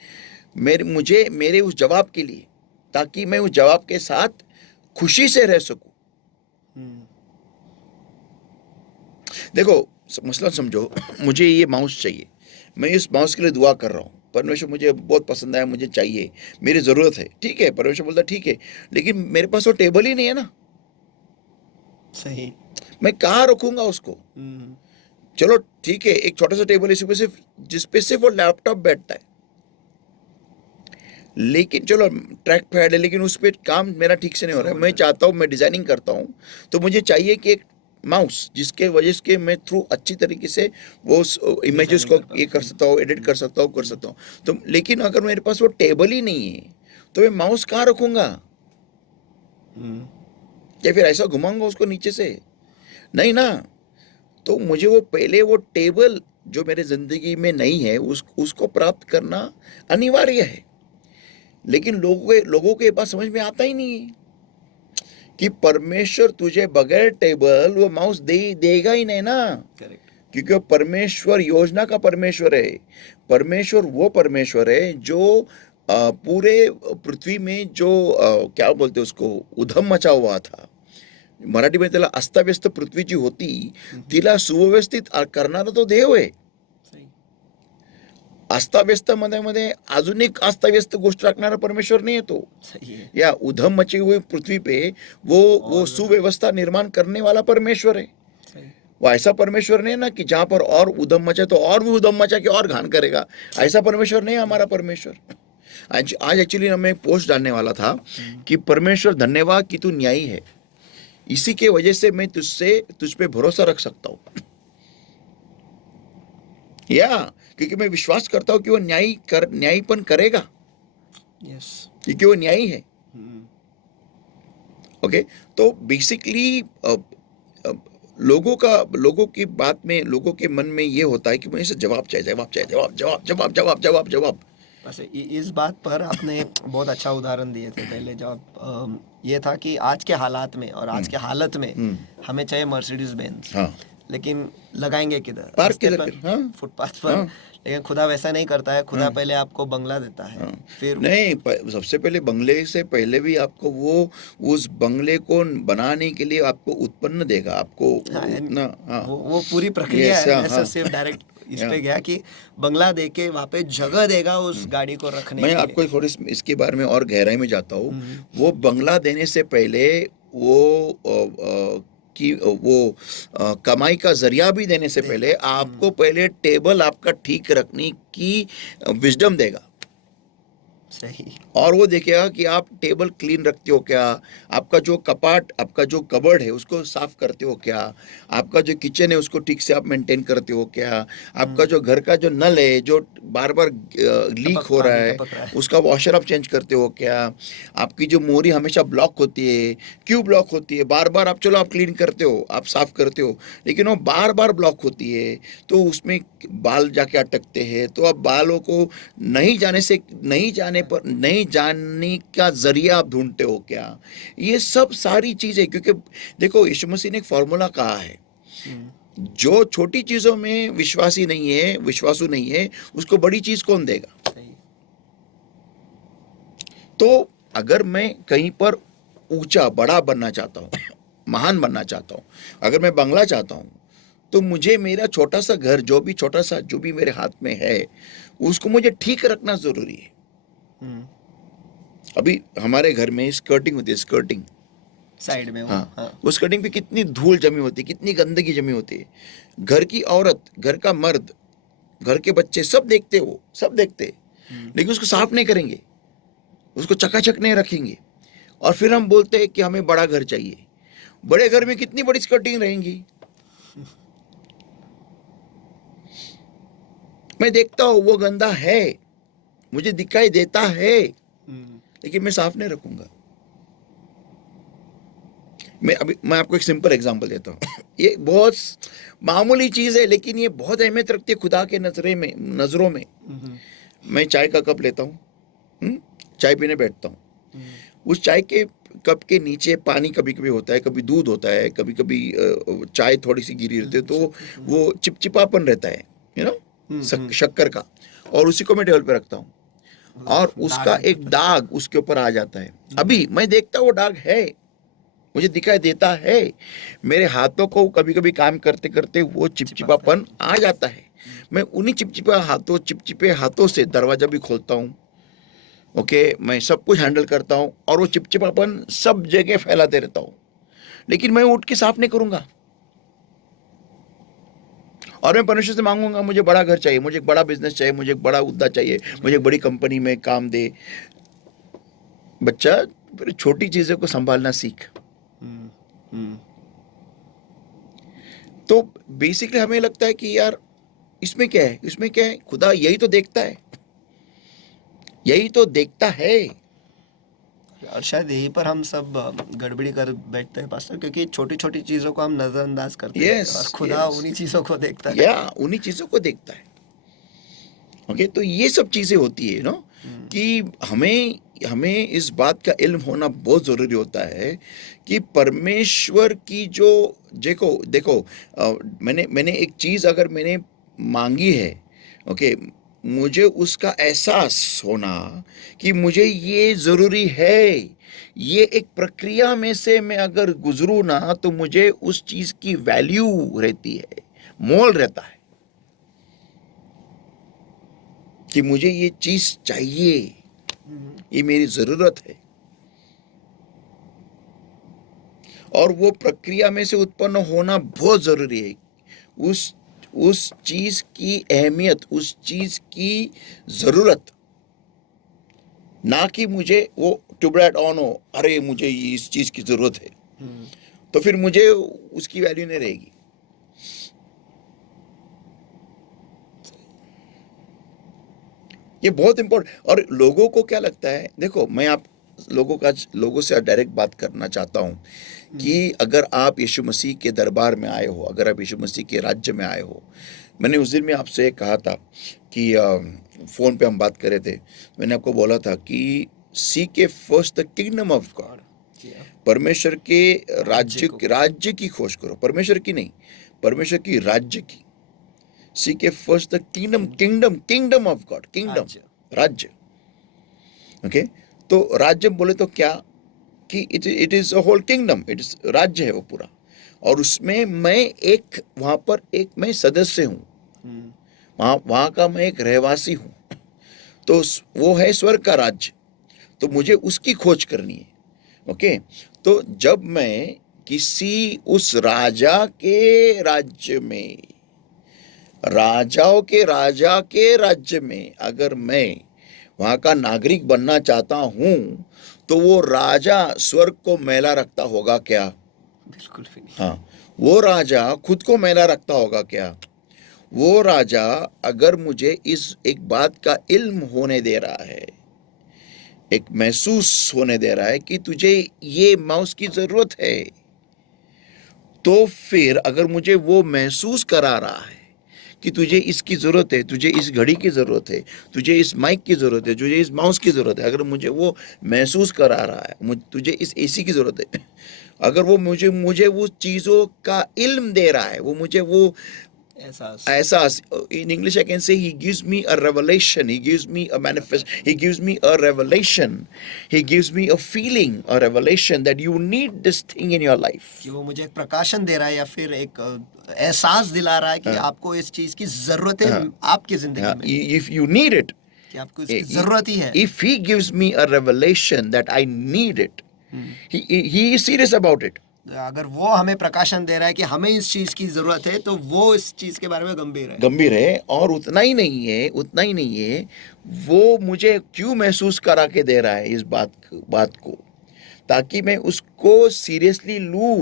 मेरे उस जवाब के लिए, ताकि मैं उस जवाब के साथ खुशी से रह सकूं. देखो, मसला समझो, मुझे ये माउस चाहिए, मैं इस माउस के लिए दुआ कर रहा हूँ, परमेश्वर मुझे बहुत पसंद आया, मुझे चाहिए, मेरी ज़रूरत है, ठीक है. परमेश्वर बोलता ठीक है, लेकिन मेरे पास वो टेबल ही नहीं है ना. सही. मैं कहाँ रखूंगा उसको? चलो ठीक है, एक छोटा सा टेबल है जिस पे सिर्फ वो लैपटॉप बैठता है, लेकिन चलो ट्रैक पैड है, लेकिन उस पर काम मेरा ठीक से नहीं हो रहा है. मैं चाहता हूँ, मैं डिजाइनिंग करता हूँ, तो मुझे चाहिए कि एक माउस जिसके वजह से मैं थ्रू अच्छी तरीके से वो इमेजेस को ये कर सकता हूँ, एडिट कर सकता हूँ. तो लेकिन अगर मेरे पास वो टेबल ही नहीं है तो मैं माउस कहाँ रखूंगा? या फिर ऐसा घुमाऊंगा उसको नीचे से? नहीं ना. तो मुझे वो पहले वो टेबल जो मेरे जिंदगी में नहीं है उसको प्राप्त करना अनिवार्य है. लेकिन लोगों के पास समझ में आता ही नहीं है कि परमेश्वर तुझे बगैर टेबल वो माउस देगा ही नहीं ना. करेक्ट. क्योंकि वो परमेश्वर योजना का परमेश्वर है. परमेश्वर वो परमेश्वर है जो पूरे पृथ्वी में जो क्या बोलते उसको उधम मचा हुआ था, मराठी मध्ये त्याला अस्ताव्यस्त पृथ्वीची होती, तिला सुव्यवस्थित करणारा तो देव आहे. सही. अस्ताव्यस्त मध्ये मध्ये अजून एक अस्ताव्यस्त गोष्ट रखणारा परमेश्वर नहीं है तो. सही है. या उधम मची हुई पृथ्वी पे वो और सुव्यवस्था निर्माण करने वाला परमेश्वर है. सही. वो ऐसा परमेश्वर नहीं है ना कि जहां पर और उधम मचा तो और भी उधम मचा के और घान करेगा. ऐसा परमेश्वर नहीं है हमारा परमेश्वर. आज एक्चुअली मैं एक पोस्ट डालने वाला था कि परमेश्वर धन्यवाद कि तू न्यायी है, इसी के वजह से मैं तुझ पे भरोसा रख सकता हूँ. या क्योंकि मैं विश्वास करता हूँ कि वो न्यायीपन करेगा, यस. क्योंकि वो न्यायी है. ओके, तो बेसिकली लोगों की बात में, लोगों के मन में ये होता है कि मुझे जवाब चाहिए, जवाब चाहिए, जवाब जवाब जवाब जवाब जवाब जवाब. बस इस बात पर आपने बहुत अच्छा उदाहरण दिए थे पहले, जब ये था कि आज के हालात में और आज के हालत में हमें चाहिए मर्सिडीज बेंज, हाँ, लेकिन लगाएंगे किधर? पार्क रास्ते किधर पर, कर, हाँ, फुटपाथ पर. हाँ. लेकिन खुदा वैसा नहीं करता है. खुदा पहले आपको बंगला देता है, फिर नहीं, सबसे पहले बंगले से पहले भी आपको वो उस बंगले को बनाने के लिए आपको उत्पन्न देगा, आपको हाँ, उतना. हाँ, वो पूरी प्रक्रिया Yes, है. हाँ, मैं हाँ. सिर्फ डायरेक्ट इस पे हाँ. गया कि बंगला दे के वहाँ पे जगह देगा उस गाड़ी को रखने मैं के आपको लिए. थोड़ी इसके बारे में और गहराई में जाता हूँ. वो बंगला देने से पहले वो कमाई का जरिया भी देने से पहले आपको पहले टेबल आपका ठीक रखने की विजडम देगा. सही. और वो देखेगा कि आप टेबल क्लीन रखते हो क्या, आपका जो कपाट, आपका जो कबर्ड है उसको साफ करते हो क्या, आपका जो किचन है उसको ठीक से आप मेंटेन करते हो क्या, आपका जो घर का जो नल है जो बार बार लीक हो रहा है टपक रहा है. उसका वॉशर आप चेंज करते हो क्या, आपकी जो मोरी हमेशा ब्लॉक होती है, क्यों ब्लॉक होती है, बार बार आप, चलो आप क्लीन करते हो, आप साफ करते हो, लेकिन वो बार बार ब्लॉक होती है तो उसमें बाल जाके अटकते हैं. तो आप बालों को नहीं जानने का जरिया आप ढूंढते हो क्या. ये सब सारी चीजें, क्योंकि देखो यीशु मसीह ने एक फॉर्मूला कहा है, जो छोटी चीजों में विश्वासु नहीं है उसको बड़ी चीज कौन देगा. सही. तो अगर मैं कहीं पर ऊंचा बड़ा बनना चाहता हूँ, महान बनना चाहता हूँ, अगर मैं बंगला चाहता हूँ, तो मुझे मेरा छोटा सा घर जो भी मेरे हाथ में है उसको मुझे ठीक रखना जरूरी है. अभी हमारे घर में स्कर्टिंग होती है, स्कर्टिंग साइड में वो. हाँ, हाँ. वो स्कर्टिंग पे कितनी धूल जमी होती है, कितनी गंदगी जमी होती है. घर की औरत, घर का मर्द, घर के बच्चे सब देखते, लेकिन उसको साफ नहीं करेंगे, उसको चकाचक नहीं रखेंगे. और फिर हम बोलते हैं कि हमें बड़ा घर चाहिए. बड़े घर में कितनी बड़ी स्कर्टिंग रहेंगी. मैं देखता हूं वो गंदा है, मुझे दिखाई देता है, लेकिन मैं साफ नहीं रखूंगा. मैं आपको एक सिंपल एग्जांपल देता हूँ. ये बहुत मामूली चीज है लेकिन ये बहुत अहमियत रखती है खुदा के नजरों में. मैं चाय का कप लेता हूँ, चाय पीने बैठता हूँ. उस चाय के कप के नीचे पानी कभी कभी होता है, कभी दूध होता है, कभी कभी चाय थोड़ी सी गिरी रहती है, तो वो चिपचिपापन रहता है, शक्कर का, और उसी को मैं टेबल पे रखता हूँ और उसका एक दाग उसके ऊपर आ जाता है. अभी मैं देखता हूँ वो दाग है, मुझे दिखाई देता है. मेरे हाथों को कभी कभी काम करते करते वो चिपचिपापन आ जाता है. मैं उन्हीं चिपचिपे हाथों से दरवाजा भी खोलता हूँ. ओके, मैं सब कुछ हैंडल करता हूँ और वो चिपचिपापन सब जगह फैलाते रहता हूँ, लेकिन मैं उठ के साफ नहीं करूंगा. और मैं परमेश्वर से मांगूंगा मुझे बड़ा घर चाहिए, मुझे एक बड़ा बिजनेस चाहिए, मुझे एक बड़ा उद्दा चाहिए, मुझे एक बड़ी कंपनी में काम दे. बच्चा, छोटी चीजों को संभालना सीख. तो बेसिकली हमें लगता है कि यार इसमें क्या है, खुदा यही तो देखता है. और शायद यहीं पर हम सब गड़बड़ी कर बैठते हैं पास्टर, क्योंकि छोटी छोटी चीजों को हम नजरअंदाज करते हैं और खुदा उन्हीं चीजों को देखता है. उन्हीं चीजों को देखता है. ओके, तो ये सब चीजें होती है नो, कि हमें इस बात का इल्म होना बहुत जरूरी होता है कि परमेश्वर की जो देखो मैंने एक चीज अगर मैंने मांगी है, ओके, मुझे उसका एहसास होना कि मुझे ये जरूरी है, ये एक प्रक्रिया में से मैं अगर गुजरूं ना तो मुझे उस चीज की वैल्यू रहती है, मोल रहता है कि मुझे ये चीज चाहिए, ये मेरी जरूरत है। और वो प्रक्रिया में से उत्पन्न होना बहुत जरूरी है। उस चीज की अहमियत, उस चीज की जरूरत, ना कि मुझे वो ट्यूबलाइट ऑन हो, अरे मुझे इस चीज की जरूरत है, तो फिर मुझे उसकी वैल्यू नहीं रहेगी। ये बहुत इंपॉर्टेंट। और लोगों को क्या लगता है, देखो मैं आप लोगों से डायरेक्ट बात करना चाहता हूं कि अगर आप यीशु मसीह के दरबार में आए हो, अगर आप यीशु मसीह के राज्य में आए हो, मैंने उस दिन में आपसे कहा था कि फोन पे हम बात कर रहे थे, मैंने आपको बोला था कि seek ye first the kingdom of God, परमेश्वर के राज्य की खोज करो, परमेश्वर की नहीं, परमेश्वर की राज्य की। Seek ye first the kingdom of God, kingdom, राज्य। ओके, तो राज्य बोले तो क्या कि it is a whole kingdom, it is राज्य है वो पूरा। और उसमें मैं एक, वहां पर एक मैं सदस्य हूँ, वहां का मैं एक रहवासी हूँ। तो वो है स्वर्ग का राज्य, तो मुझे उसकी खोज करनी है। ओके, तो जब मैं किसी उस राजा के राज्य में, राजाओं के राजा के राज्य में अगर मैं वहां का नागरिक बनना चाहता हूं, तो वो राजा स्वर्ग को मैला रखता होगा क्या? बिल्कुल भी नहीं। हाँ, वो राजा खुद को मैला रखता होगा क्या? वो राजा अगर मुझे इस एक बात का इल्म होने दे रहा है, एक महसूस होने दे रहा है कि तुझे ये माउस की जरूरत है, तो फिर अगर मुझे वो महसूस करा रहा है कि तुझे इसकी जरूरत है, तुझे इस घड़ी की जरूरत है, तुझे इस माइक की जरूरत है, तुझे इस माउस की जरूरत है, अगर मुझे वो महसूस करा रहा है, तुझे इस एसी की जरूरत है, अगर वो मुझे वो चीजों का इल्म दे रहा है, वो मुझे वो एहसास, in English I can say he gives me a revelation, he gives me a manifest, he gives me a revelation, he gives me a feeling, a revelation that you need this thing in your life. कि वो मुझे एक प्रकाशन दे रहा है या फिर एक एहसास दिला रहा है कि आपको इस चीज की जरूरत है आपकी जिंदगी में, if you need it, कि आपको इसकी जरूरत ही है। if he gives me a revelation that I need it, he is serious about it. अगर वो हमें प्रकाशन दे रहा है कि हमें इस चीज की जरूरत है, तो वो इस चीज के बारे में गंभीर है। और उतना ही नहीं है, वो मुझे क्यों महसूस करा के दे रहा है इस बात को, ताकि मैं उसको सीरियसली लूं।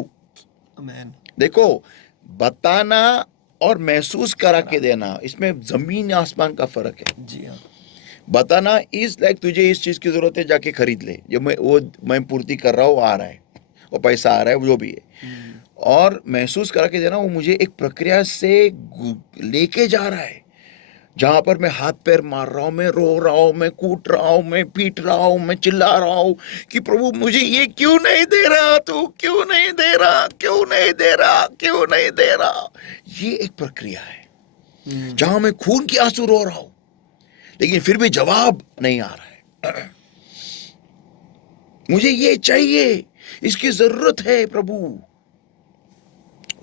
आमीन। देखो, बताना और महसूस करा के देना, इसमें जमीन आसमान का फर्क है। जी हाँ। बताना इज लाइक तुझे इस चीज की जरूरत है, जाके खरीद ले, जो मैं पूर्ति कर रहा हूँ, आ रहा है, वो पैसा आ रहा है, जो भी है। और महसूस करा के देना, वो मुझे एक प्रक्रिया से लेके जा रहा है, जहां पर मैं हाथ पैर मार रहा हूं, मैं रो रहा हूं, मैं कूट रहा हूं, मैं पीट रहा हूं, मैं चिल्ला रहा हूं कि प्रभु मुझे ये क्यों नहीं दे रहा, तू क्यों नहीं दे रहा, क्यों नहीं दे रहा, क्यों नहीं दे रहा। ये एक प्रक्रिया है जहां मैं खून के आंसू रो रहा हूं, लेकिन फिर भी जवाब नहीं आ रहा है। मुझे ये चाहिए, इसकी जरूरत है प्रभु।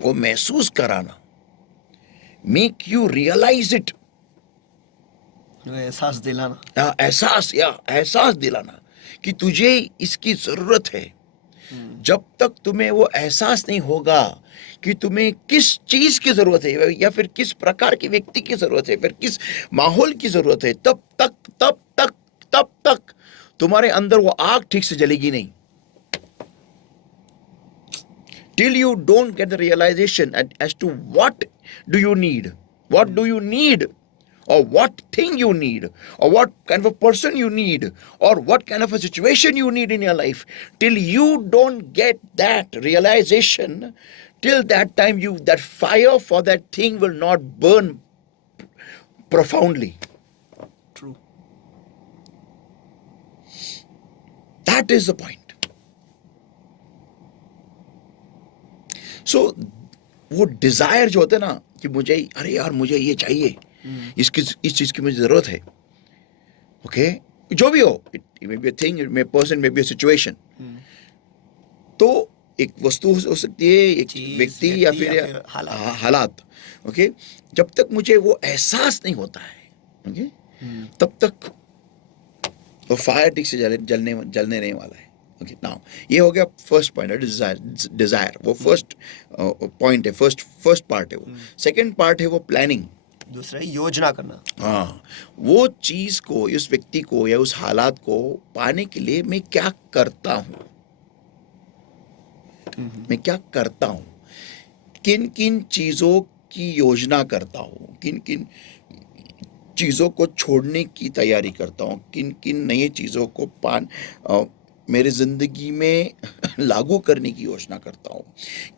वो महसूस कराना, मेक यू रियलाइज इट, एहसास दिलाना, एहसास दिलाना कि तुझे इसकी जरूरत है। जब तक तुम्हें वो एहसास नहीं होगा कि तुम्हें किस चीज की जरूरत है, या फिर किस प्रकार के व्यक्ति की जरूरत है, फिर किस माहौल की जरूरत है, तब तक तुम्हारे अंदर वो आग ठीक से जलेगी नहीं। Till you don't get the realization as to what do you need, or what thing you need, or what kind of a person you need, or what kind of a situation you need in your life, till you don't get that realization, till that time that fire for that thing will not burn profoundly. True. That is the point. So वो डिजायर जो होते ना कि मुझे, अरे यार मुझे ये चाहिए, इस चीज की मुझे जरूरत है। ओके, जो भी हो, it may be a thing, it may person, may be a situation. तो एक वस्तु हो सकती है, एक चीज, व्यक्ति या व्यक्ति फिर या फिर हालात। हालात। ओके, जब तक मुझे वो एहसास नहीं होता है, ओके, तब तक वो फायर ठीक से जलने नहीं वाला है। ओके, नाउ ये हो गया फर्स्ट पॉइंट, डिजायर। वो फर्स्ट पॉइंट है, फर्स्ट पार्ट है वो। सेकंड पार्ट है वो प्लानिंग। दूसरा है योजना करना। हाँ, वो चीज को, उस व्यक्ति को या उस हालात को पाने के लिए मैं क्या करता हूँ, मैं क्या करता हूँ, किन किन चीजों की योजना करता हूँ, किन किन चीज़ों को छोड़ने की तैयारी करता हूँ, किन किन नई चीज़ों को मेरे ज़िंदगी में लागू करने की योजना करता हूँ,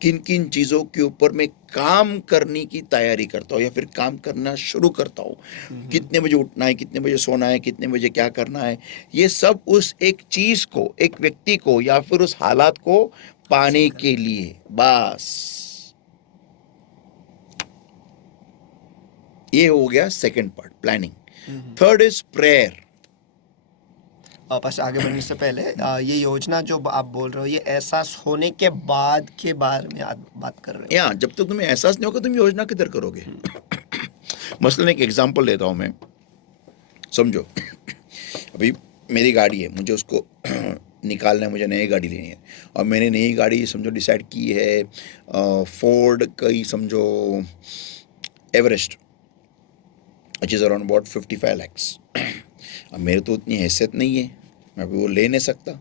किन किन चीज़ों के ऊपर मैं काम करने की तैयारी करता हूँ या फिर काम करना शुरू करता हूँ। कितने बजे उठना है, कितने बजे सोना है, कितने बजे क्या करना है, ये सब उस एक चीज़ को, एक व्यक्ति को या फिर उस हालात को पाने के लिए। बस ये हो गया second part, planning. Third is prayer. बस आगे बढ़ने से पहले ये योजना जो आप बोल रहे हो, ये एहसास होने के बाद के बारे में आप बात कर रहे हो? या जब तक तुम्हें एहसास नहीं होगा तुम योजना किधर करोगे। मसलन एक एग्जांपल लेता हूं मैं, समझो अभी मेरी गाड़ी है, मुझे उसको निकालना है, मुझे नई गाड़ी लेनी है, और मैंने नई गाड़ी समझो डिसाइड की है फोर्ड की, समझो Everest, which is around about 55 lakhs। अब मेरे तो उतनी हैसियत नहीं है, मैं अभी वो ले नहीं सकता।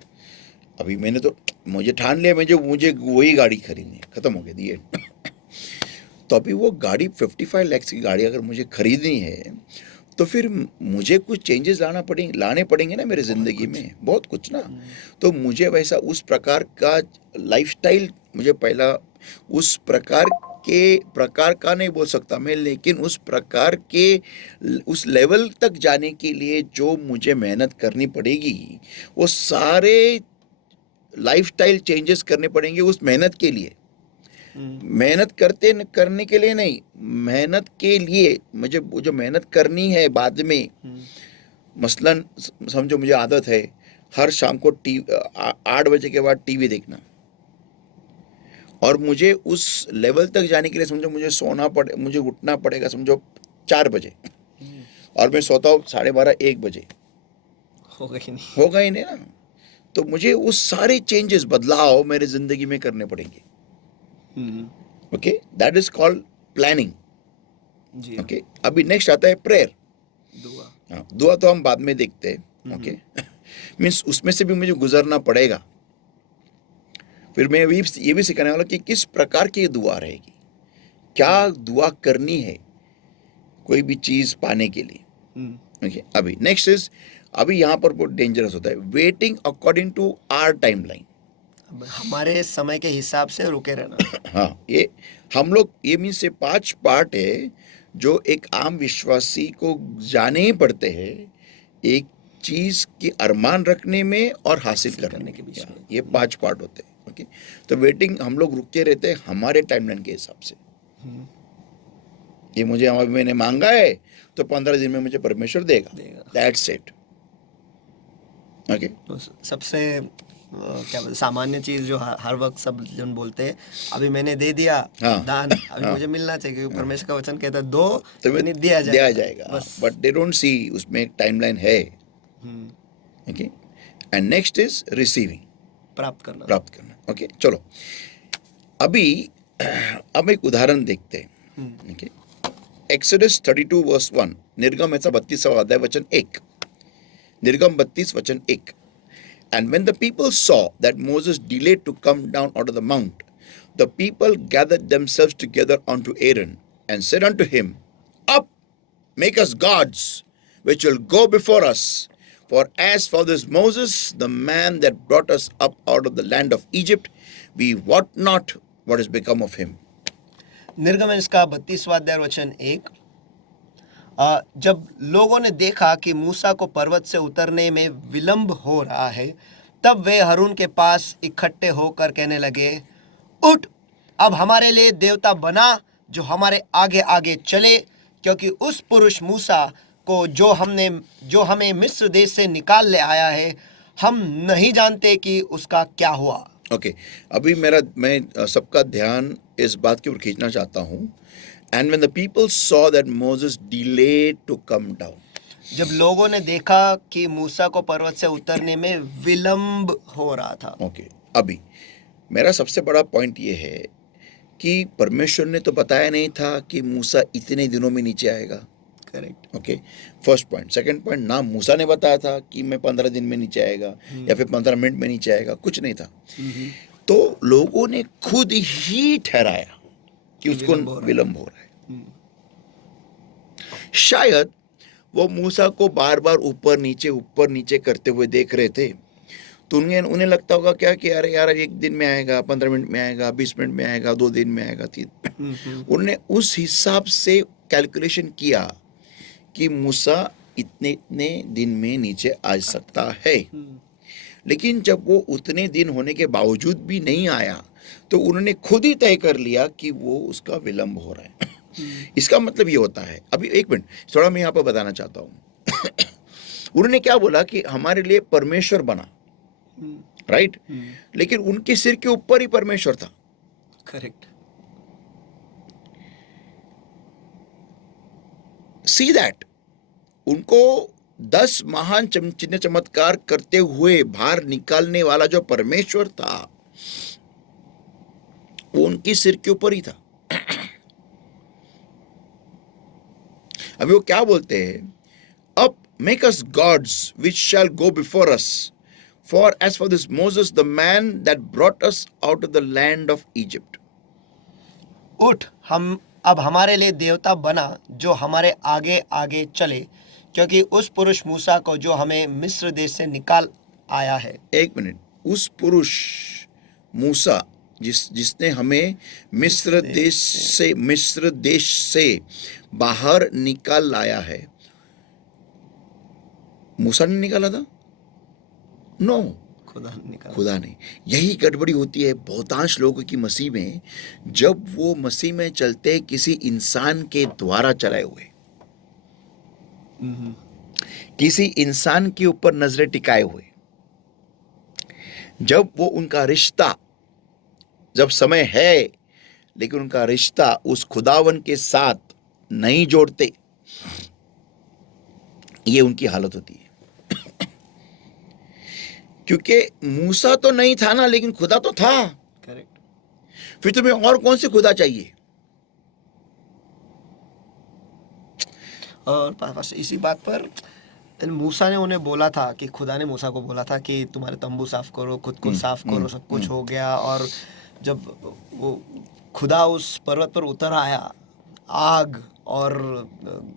अभी मैंने तो मुझे ठान लिया, मुझे वही गाड़ी खरीदनी है, ख़त्म हो गया दिए। तो अभी वो गाड़ी 55 lakhs की गाड़ी अगर मुझे खरीदनी है तो फिर मुझे कुछ चेंजेस लाने पड़ेंगे ना मेरे ज़िंदगी में, बहुत कुछ ना। तो मुझे वैसा उस प्रकार का लाइफस्टाइल, मुझे पहला उस प्रकार का नहीं बोल सकता मैं, लेकिन उस प्रकार के उस लेवल तक जाने के लिए जो मुझे मेहनत करनी पड़ेगी, वो सारे लाइफस्टाइल चेंजेस करने पड़ेंगे उस मेहनत के लिए। मेहनत करने के लिए नहीं, मेहनत के लिए मुझे वो जो मेहनत करनी है बाद में, मसलन समझो मुझे आदत है हर शाम को 8 बजे के बाद टीवी देखना, और मुझे उस लेवल तक जाने के लिए समझो मुझे उठना पड़ेगा समझो 4 बजे, और मैं सोता हूँ 12:30 1 बजे, होगा ही नहीं। होगा ही नहीं ना। तो मुझे उस सारे चेंजेस, बदलाव मेरे जिंदगी में करने पड़ेंगे। Okay, that is called planning. जी। ओके, अभी नेक्स्ट आता है प्रेयर। दुआ। हाँ, दुआ तो हम बाद में देखते हैं। ओके, मीन्स उसमें से भी मुझे गुजरना पड़ेगा। फिर मैं ये भी सिखाने वाला कि किस प्रकार की दुआ रहेगी, क्या दुआ करनी है कोई भी चीज पाने के लिए। ओके, अभी नेक्स्ट इज, अभी यहाँ पर बहुत डेंजरस होता है, waiting according to our timeline. अब हमारे समय के हिसाब से रुके रहना। हाँ, ये हम लोग, ये मीन्स से 5 पार्ट है जो एक आम विश्वासी को जाने ही पड़ते हैं, एक चीज की अरमान रखने में और हासिल करने के बीच में। ये 5 पार्ट होते हैं। ओके, तो वेटिंग हम लोग रुके रहते हैं हमारे टाइमलाइन के हिसाब से। ये मुझे मैंने मांगा है तो 15 दिन में मुझे परमेश्वर देगा, दैट्स इट। ओके, तो सबसे क्या बोलते, सामान्य चीज जो हर वक्त सब जन बोलते हैं, अभी मैंने दे दिया हाँ। दान, अभी मुझे मिलना चाहिए, क्योंकि परमेश्वर का वचन कहता है दो तो यानी दिया जाएगा। बस। बट दे डोंट सी उसमें एक टाइमलाइन है। Okay, and next is receiving, प्राप्त करना। ओके, चलो अभी अब एक उदाहरण देखते हैं। ओके, एक्सोडस 32 वर्स 1, निर्गम ऐसा 32वां अध्याय वचन 1, निर्गम 32 वचन 1। And when the people saw that Moses delayed to come down out of the mount, the people gathered themselves together unto Aaron and said unto him, Up, make us gods, which will go before us. For as for this Moses, the man that brought us up out of the land of Egypt, we wot not what has become of him. निर्गमन इसका 32वां अध्याय वचन 1। जब लोगों ने देखा कि मूसा को पर्वत से उतरने में विलंब हो रहा है, तब वे हारून के पास इकट्ठे होकर कहने लगे, उठ, अब हमारे लिए देवता बना जो हमारे आगे आगे चले, क्योंकि उस पुरुष मूसा को जो हमें मिस्र देश से निकाल ले आया है, हम नहीं जानते कि उसका क्या हुआ। ओके, अभी मैं सबका ध्यान इस बात की ओर खींचना चाहता हूँ. And when the people saw that Moses delayed to come down. जब लोगों ने देखा कि मूसा को पर्वत से उतरने में विलंब हो रहा था। ओके, अभी मेरा सबसे बड़ा पॉइंट ये है कि परमेश्वर ने तो बताया नहीं था कि मूसा इतने दिनों में नीचे आएगा. Correct. Okay, first point. Second point, ना मूसा ने बताया था कि मैं 15 दिन में नीचे आएगा या फिर 15 मिनट में नीचे आएगा, कुछ नहीं था. तो लोगों ने खुद ही ठहराया कि उसको विलंब हो रहा है. शायद वो मूसा को बार बार ऊपर नीचे करते हुए देख रहे थे, तो उन्हें लगता होगा क्या कि अरे यार 1 दिन में आएगा, 15 मिनट में आएगा, 20 मिनट में आएगा, 2 दिन में आएगा, 3. उन्होंने उस हिसाब से कैलकुलेशन किया कि मूसा इतने दिन में नीचे आ सकता है. लेकिन जब वो उतने दिन होने के बावजूद भी नहीं आया, तो उन्होंने खुद ही तय कर लिया कि वो उसका विलंब हो रहा है. इसका मतलब ये होता है, अभी 1 मिनट थोड़ा मैं यहाँ पर बताना चाहता हूँ. उन्होंने क्या बोला कि हमारे लिए परमेश्वर बना, राइट? लेकिन उनके सिर के ऊपर ही परमेश्वर था. करेक्ट. सी दैट उनको 10 महान चिन्ह चमत्कार करते हुए बाहर निकालने वाला जो परमेश्वर था, वो उनके सिर के ऊपर ही था. अभी वो क्या बोलते हैं, अब make us gods which shall go before us, for as for this Moses the man that brought us out of the land of Egypt. उठ, हम अब हमारे लिए देवता बना जो हमारे आगे आगे चले, क्योंकि उस पुरुष मूसा को जो हमें मिस्र देश से निकाल आया है. 1 मिनट, उस पुरुष मूसा जिसने हमें मिस्र देश से बाहर निकाल लाया है, मूसा ने निकाला था? नो, खुदा ने. यही गड़बड़ी होती है बहुतांश लोगों की मसीह में, जब वो मसीह में चलते हैं किसी इंसान के द्वारा चलाए हुए, किसी इंसान के ऊपर नजरें टिकाए हुए. जब वो उनका रिश्ता, जब समय है लेकिन उनका रिश्ता उस खुदावन के साथ नहीं जोड़ते, ये उनकी हालत होती है. क्योंकि मूसा तो नहीं था ना, लेकिन खुदा तो था. करेक्ट. फिर तुम्हें और कौन से खुदा चाहिए? और बस इसी बात पर मूसा ने उन्हें बोला था कि खुदा ने मूसा को बोला था कि तुम्हारे तंबू साफ करो, खुद को साफ करो. सब कुछ हो गया. और जब वो खुदा उस पर्वत पर उतर आया, आग और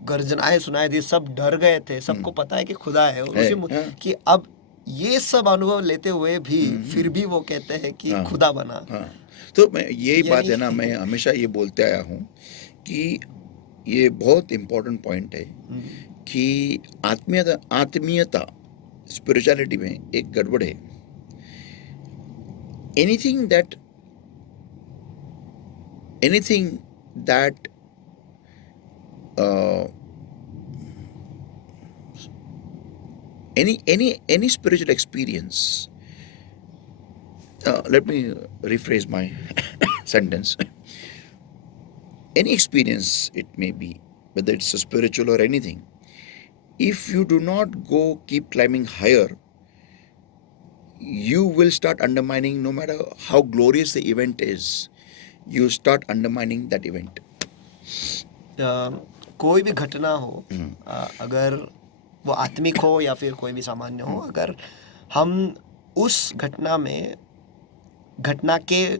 गर्जनाएं सुनाई दी, सब डर गए थे. सबको पता है कि खुदा है. और उसी कि अब ये सब अनुभव लेते हुए भी फिर भी वो कहते हैं कि खुदा बना. तो मैं यही बात है ना, मैं हमेशा ये बोलते आया हूँ कि ये बहुत इंपॉर्टेंट पॉइंट है कि आत्मीयता स्पिरिचुअलिटी में एक गड़बड़ है. Anything that any spiritual experience, let me rephrase my sentence. Any experience it may be, whether it's a spiritual or anything, if you do not keep climbing higher, you will start undermining. No matter how glorious the event is, you start undermining that event. कोई भी घटना हो, अगर वो आत्मिक हो या फिर कोई भी सामान्य हो, अगर हम उस घटना के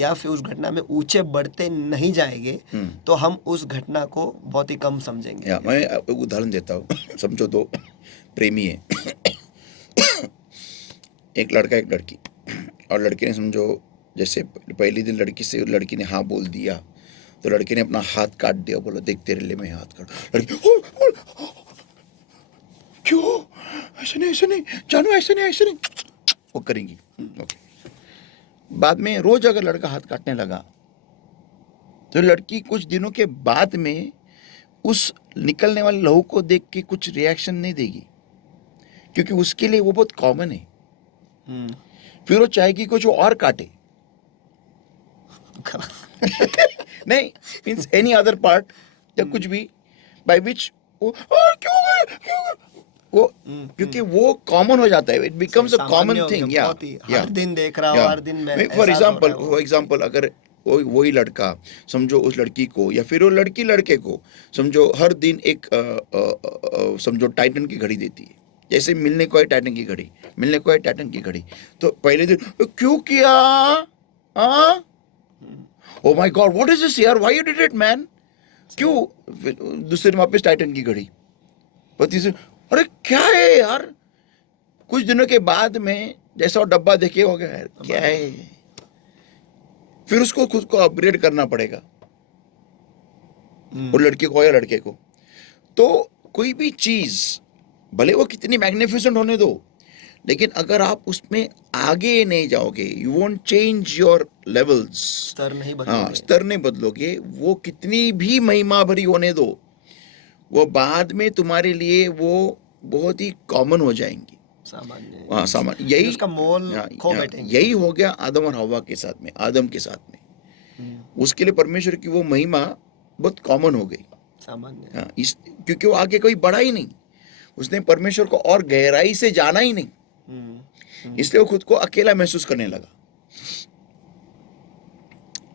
या फिर उस घटना में ऊंचे बढ़ते नहीं जाएंगे, तो हम उस घटना को बहुत ही कम समझेंगे. मैं आपको उदाहरण देता हूँ. समझो दो प्रेमी है, एक लड़का एक लड़की, और लड़की ने समझो जैसे पहले दिन लड़की ने हाँ बोल दिया, तो लड़के ने अपना हाथ काट दिया, बोला देख तेरे लिए मैं हाथ काट. लड़की क्यों? ऐसे नहीं जानू, ऐसे नहीं वो करेंगी. ओके. बाद में रोज अगर लड़का हाथ काटने लगा, तो लड़की कुछ दिनों के बाद में उस निकलने वाले लहू को देख के कुछ रिएक्शन नहीं देगी, क्योंकि उसके लिए वो बहुत कॉमन है। हम्म, फिर वो चाहेगी कुछ और काटे। नहीं, मीन्स एनी अदर पार्ट या कुछ भी बाय विच वो क्यों गए, क्यों गए? वो क्योंकि वो कॉमन हो जाता है, इट बिकम्स अ सामान्य कॉमन हो गया, थिंग। या बहुत ही हर दिन देख रहा हो, या हर दिन में फॉर एहसास हो रहा है वो। एग्जांपल अगर वही लड़का समझो उस लड़की को, या फिर वो लड़की लड़के को समझो हर दिन एक समझो टाइटन की घड़ी देती है। जैसे मिलने को है टाइटन की घड़ी, मिलने को है टाइटन की घड़ी, तो पहले दिन क्यों किया, हाँ, oh my god what is this यार, why you did it man, क्यों? फिर दूसरे दिन वापस टाइटन की घड़ी, पति से अरे क्या है यार। कुछ दिनों के बाद में जैसा वो डब्बा देखे हो गया यार क्या है, फिर उसको खुद को अपग्रेड करना पड़ेगा, वो लड़के को या लड़के को। तो कोई भी चीज भले वो कितनी मैग्निफिसेंट होने दो, लेकिन अगर आप उसमें आगे नहीं जाओगे, you won't change your levels, स्तर नहीं हाँ बदलोगे। स्तर नहीं बदलोगे, वो कितनी भी महिमा भरी होने दो, वो बाद में तुम्हारे लिए वो बहुत ही कॉमन हो जाएंगी। सामान्य, हाँ सामान, यही उसका मोल हाँ, खो हाँ, बैठेंगे। यही हो गया आदम और हवा के साथ में, आदम के साथ में। उसके लिए परमेश्वर की वो महिमा बहुत कॉमन हो गई। सामान्य। हाँ, इस क्योंकि वो आगे कोई बढ़ा ही नहीं, उसने परमेश्वर को और गहराई से जाना ही नहीं, इसलिए वो खुद को अकेला महसूस करने लगा।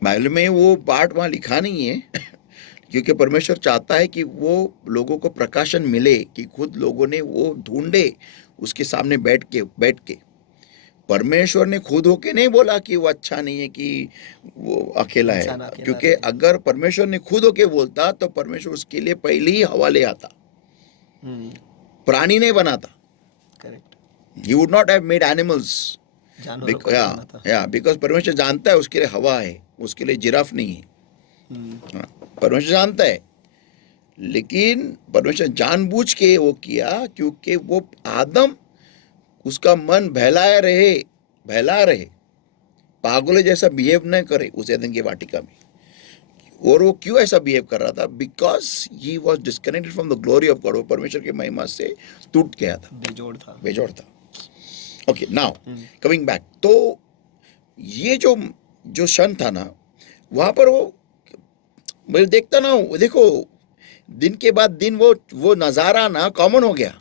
बाइबल में वो पार्ट वहां लिखा नहीं है क्योंकि परमेश्वर चाहता है कि वो लोगों को प्रकाशन मिले, कि खुद लोगों ने वो ढूंढे उसके सामने बैठ के। परमेश्वर ने खुद होके नहीं बोला कि वो अच्छा नहीं है, कि वो अकेला है, इंसान अकेला क्योंकि रहे। अगर परमेश्वर ने खुद होके बोलता तो परमेश्वर उसके लिए पहले ही हवाले आता, प्राणी नहीं बनाता। Correct, He would not have made animals. जानवरों को नहीं बनाता। बिकॉज परमेश्वर जानता है उसके लिए हवा है, उसके लिए जिराफ नहीं है। हाँ, परमेश्वर जानता है, लेकिन परमेश्वर जानबूझ के वो किया क्योंकि वो आदम उसका मन बहला रहे, पागलों जैसा बिहेव न करे उस एदन की वाटिका में। और वो क्यों ऐसा बिहेव कर रहा था? Because he was disconnected from the glory of God, वो परमेश्वर की महिमा से टूट गया था, बेजोड़ था। ओके, नाउ कमिंग बैक, तो ये जो जो क्षण था ना, वहां पर वो मैं देखता ना, देखो दिन के बाद दिन वो नजारा ना कॉमन हो गया।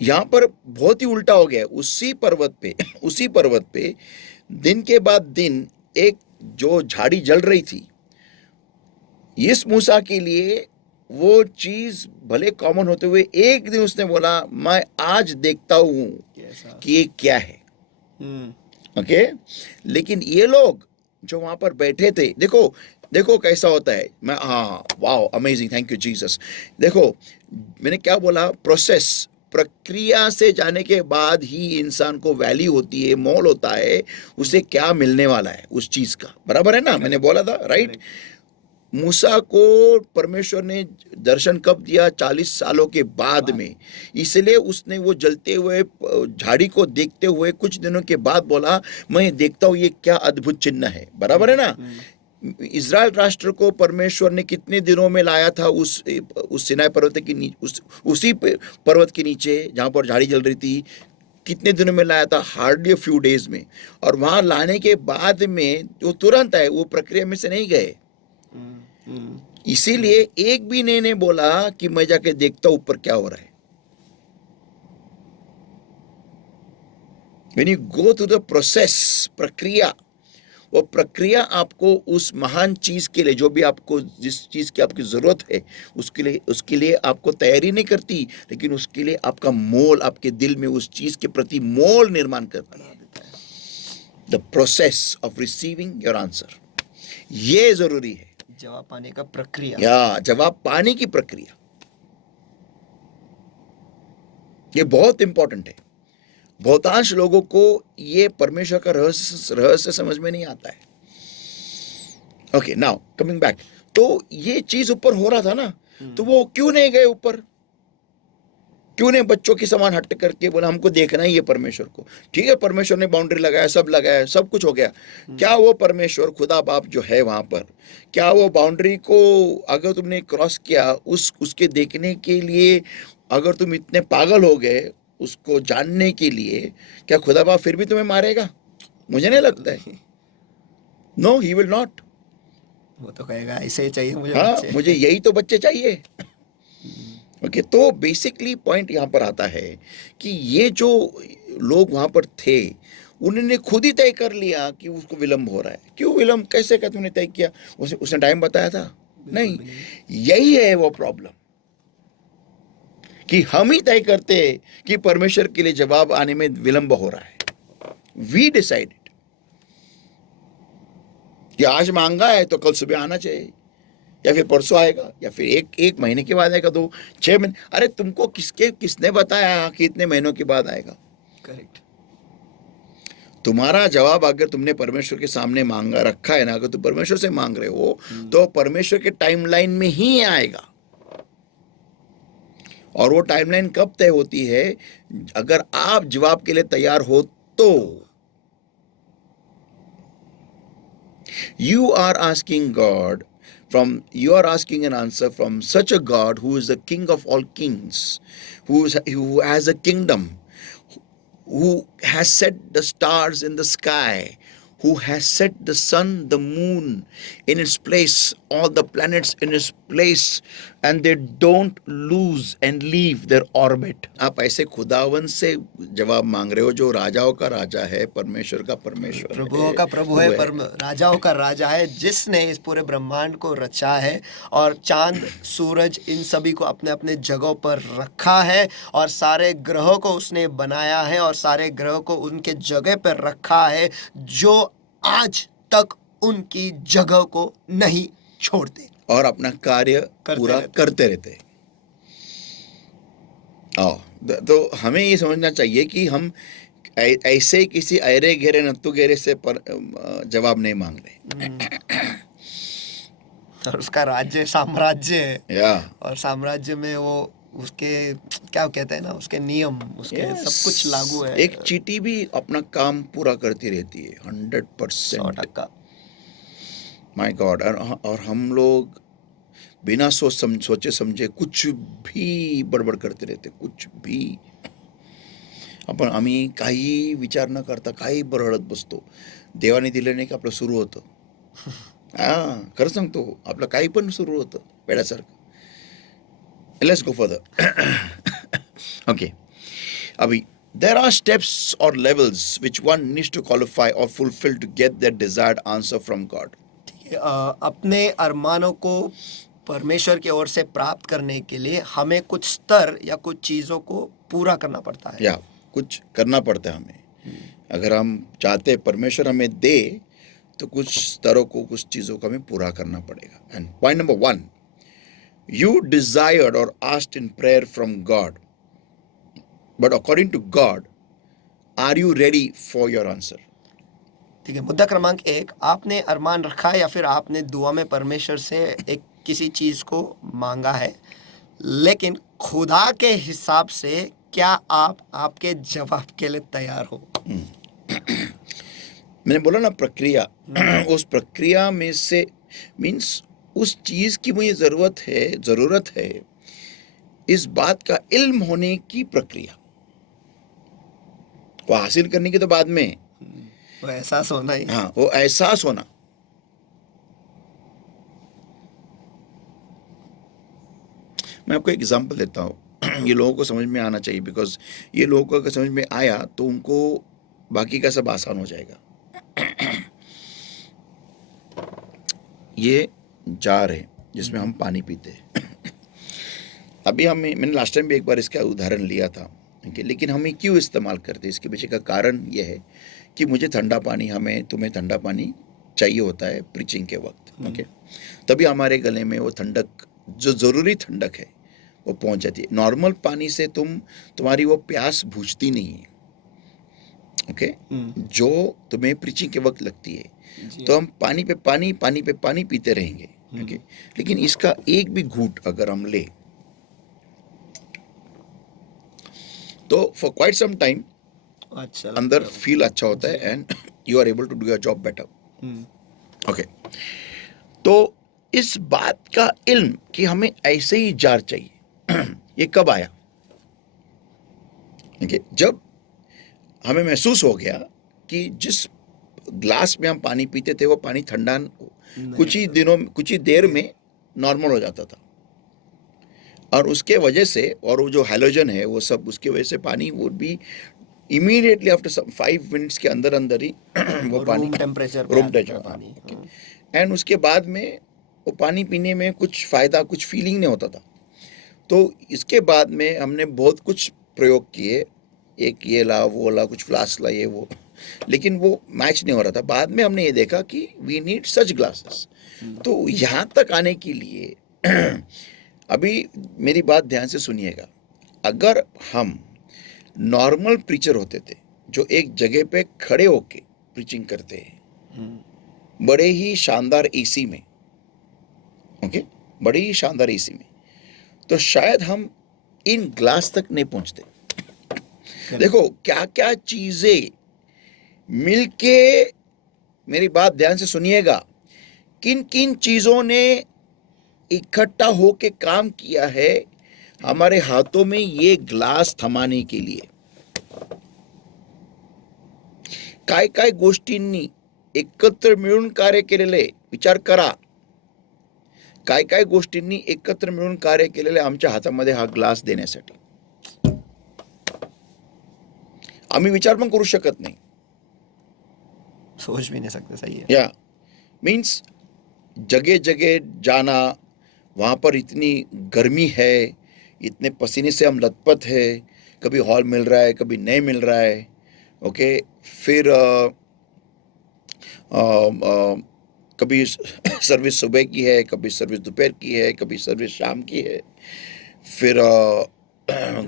यहाँ पर बहुत ही उल्टा हो गया। उसी पर्वत पे दिन के बाद दिन एक जो झाड़ी जल रही थी, इस मूसा के लिए वो चीज भले कॉमन होते हुए एक दिन उसने बोला मैं आज देखता हूं कि ये क्या है। ओके, लेकिन ये लोग जो वहां पर बैठे थे, देखो कैसा होता है। मैं हाँ, wow, amazing, thank you Jesus. देखो मैंने क्या बोला, प्रोसेस, प्रक्रिया से जाने के बाद ही इंसान को वैल्यू होती है, मोल होता है, उसे क्या मिलने वाला है उस चीज का। बराबर है ना, मैंने बोला था, राइट। मूसा को परमेश्वर ने दर्शन कब दिया? 40 सालों के बाद में। इसलिए उसने वो जलते हुए झाड़ी को देखते हुए कुछ दिनों के बाद बोला मैं देखता हूँ ये क्या अद्भुत चिन्ह है। बराबर है ना। इज़राइल राष्ट्र को परमेश्वर ने कितने दिनों में लाया था उस सिनाई पर्वत के नीचे, उसी पर्वत के नीचे जहां पर झाड़ी जल रही थी, कितने दिनों में लाया था? हार्डली फ्यू डेज में। और वहां लाने के बाद में जो तुरंत है, वो प्रक्रिया में से नहीं गए। इसीलिए एक भी ने बोला कि मैं जाके देखता हूं ऊपर क्या हो रहा है। When you go through the process, प्रक्रिया, वो प्रक्रिया आपको उस महान चीज के लिए, जो भी आपको जिस चीज की आपकी जरूरत है, उसके लिए आपको तैयारी नहीं करती, लेकिन उसके लिए आपका मोल, आपके दिल में उस चीज के प्रति मोल निर्माण करता है। The process of receiving your answer, ये जरूरी है। जवाब पाने का प्रक्रिया, या जवाब पाने की प्रक्रिया, ये बहुत इंपॉर्टेंट है। बहुतांश लोगों को ये परमेश्वर का रहस्य समझ में नहीं आता है। ओके, नाउ कमिंग बैक, तो ये चीज ऊपर हो रहा था ना, तो वो क्यों नहीं गए ऊपर? क्यों नहीं बच्चों की समान हट करके बोला हमको देखना ही है परमेश्वर को। ठीक है, परमेश्वर ने बाउंड्री लगाया, सब कुछ हो गया। क्या वो परमेश्वर खुदा बाप जो है वहां पर, क्या वो बाउंड्री को अगर तुमने क्रॉस किया, उसके देखने के लिए अगर तुम इतने पागल हो गए उसको जानने के लिए, क्या खुदा बाप फिर भी तुम्हें मारेगा? मुझे नहीं लगता है। No, he will not. वो तो कहेगा ऐसे ही चाहिए मुझे हाँ, बच्चे। मुझे यही तो बच्चे चाहिए। ओके, तो बेसिकली पॉइंट यहाँ पर आता है कि ये जो लोग वहां पर थे, उन्होंने खुद ही तय कर लिया कि उसको विलंब हो रहा है। क्यों विलंब, कैसे का तुमने तय किया? उसने टाइम बताया था? नहीं। भी नहीं। यही है वो प्रॉब्लम कि हम ही तय करते हैं कि परमेश्वर के लिए जवाब आने में विलंब हो रहा है। वी डिसाइडेड कि आज मांगा है तो कल सुबह आना चाहिए, या फिर परसों आएगा, या फिर एक महीने के बाद आएगा, 6 महीने। अरे तुमको किसने बताया कि इतने महीनों के बाद आएगा? करेक्ट। तुम्हारा जवाब अगर तुमने परमेश्वर के सामने मांगा रखा है ना, अगर तुम परमेश्वर से मांग रहे हो तो परमेश्वर के टाइमलाइन में ही आएगा। और वो टाइमलाइन कब तय होती है? अगर आप जवाब के लिए तैयार हो तो। You are asking God you are asking an answer from such a God who is the King of all kings, who has a kingdom, who has set the stars in the sky, who has set the sun, the moon in its place, all the planets in its place, and they don't lose and leave their orbit. आप ऐसे खुदावन से जवाब मांग रहे हो जो राजाओं का राजा है, परमेश्वर का परमेश्वर है, प्रभुओं का प्रभु है, राजाओं का राजा है, जिसने इस पूरे ब्रह्मांड को रचा है और चांद सूरज इन सभी को अपने अपने जगहों पर रखा है, और सारे ग्रहों को उसने बनाया है और सारे ग्रहों को उनके जगह पर रखा है, जो आज तक उनकी जगह को नहीं छोड़ते और अपना कार्य पूरा करते रहते हैं। तो हमें ये समझना चाहिए कि हम ऐसे किसी अरे घेरे नत्तू घेरे से जवाब नहीं मांग रहे। और उसका राज्य साम्राज्य है, या और साम्राज्य में वो उसके क्या कहते हैं ना, उसके नियम, उसके सब कुछ लागू है। एक चींटी भी अपना काम पूरा करती रहती है 100%। 100%। My God. और हम लोग बिना सोचे समझे कुछ भी बडबड करते रहते, कुछ भी। आपण आम्ही काही विचार न करता काही बरळत बसतो. देवाने दिलं नाही की आपलं सुरू होतं. खरं सांगतो, आपलं काही पण सुरू होतं वेड्यासारखं. Let's go further. ओके, अभी there are steps or levels which one needs to qualify or fulfill to get that desired answer from God. अपने अरमानों को परमेश्वर की ओर से प्राप्त करने के लिए हमें कुछ स्तर या कुछ चीज़ों को पूरा करना पड़ता है। या कुछ करना पड़ता है हमें। अगर हम चाहते परमेश्वर हमें दे, तो कुछ स्तरों को, कुछ चीज़ों को हमें पूरा करना पड़ेगा। And point number 1, you desired or asked in prayer from God, but according to God, are you ready for your answer? ठीक है, मुद्दा क्रमांक 1, आपने अरमान रखा है या फिर आपने दुआ में परमेश्वर से एक किसी चीज़ को मांगा है, लेकिन खुदा के हिसाब से क्या आप आपके जवाब के लिए तैयार हो? मैंने बोला ना प्रक्रिया, उस प्रक्रिया में से मीन्स उस चीज़ की मुझे ज़रूरत है, इस बात का इल्म होने की प्रक्रिया। वो हासिल करने की तो बाद में, वो एहसास होना ही। हाँ, वो एहसास होना। मैं आपको एक एग्जांपल देता हूँ। ये लोगों को समझ में आना चाहिए, बिकॉज ये लोगों को अगर समझ में आया तो उनको बाकी का सब आसान हो जाएगा। ये जार है जिसमें हम पानी पीते हैं। अभी मैंने लास्ट टाइम भी एक बार इसका उदाहरण लिया था, लेकिन हम क्यों इस्तेमाल करते हैं, इसके पीछे का कारण यह है कि मुझे ठंडा पानी, तुम्हें ठंडा पानी चाहिए होता है प्रीचिंग के वक्त। ओके, तभी हमारे गले में वो ठंडक, जो ज़रूरी ठंडक है, वो पहुंच जाती है। नॉर्मल पानी से तुम्हारी वो प्यास बुझती नहीं है। ओके, जो तुम्हें प्रीचिंग के वक्त लगती है, तो हम पानी पे पानी पीते रहेंगे। ओके, लेकिन इसका एक भी घूंट अगर हम ले तो फॉर क्वाइट सम टाइम अच्छा अंदर लगता है। फील अच्छा होता है and you are able to do your job better. Hmm, okay, तो इस बात का इल्म कि हमें ऐसे ही जार चाहिए ये कब आया? देखिए, जब हमें महसूस हो गया कि जिस ग्लास में हम पानी पीते थे वो पानी ठंडा कुछ ही नहीं, दिनों, कुछ ही देर में नॉर्मल हो जाता था, और उसके वजह से, और वो जो हैलोजन है वो सब, उसकी वजह से पानी would be immediately after some 5 minutes के अंदर अंदर ही वो पानी रूम टेम्परेचर पे आ रूम जाता है टेम्परेचर. पानी। ओके, एंड उसके बाद में वो पानी पीने में कुछ फ़ायदा, कुछ फीलिंग नहीं होता था. तो इसके बाद में हमने बहुत कुछ प्रयोग किए, एक ये ला वो ला, कुछ फ्लास्क ला, ये वो, लेकिन वो मैच नहीं हो रहा था. बाद में हमने ये देखा कि वी नीड सच ग्लासेस. तो यहाँ तक आने के लिए अभी मेरी बात ध्यान से सुनिएगा. अगर हम नॉर्मल प्रीचर होते थे जो एक जगह पे खड़े होके प्रीचिंग करते हैं, बड़े ही शानदार एसी में, ओके, बड़े ही शानदार एसी में, तो शायद हम इन ग्लास तक नहीं पहुंचते. देखो क्या क्या चीजें मिलके, मेरी बात ध्यान से सुनिएगा, किन किन चीजों ने इकट्ठा होके काम किया है हमारे हाथों में ये ग्लास थमाने के लिए. काय काय गोष्टींनी एकत्र मिळून कार्य केलेले विचार करा. काय काय गोष्टींनी एकत्र मिळून कार्य केलेले आमच्या हातामध्ये हा ग्लास देण्यासाठी. आम्ही विचार पण करू शकत नाही. सोच भी नहीं सकते. सही है. या मीन्स जगह जगह जाना, वहाँ पर इतनी गर्मी है, इतने पसीने से हम लथपथ है, कभी हॉल मिल रहा है, कभी नहीं मिल रहा है. ओके, फिर कभी सर्विस सुबह की है, कभी सर्विस दोपहर की है, कभी सर्विस शाम की है. फिर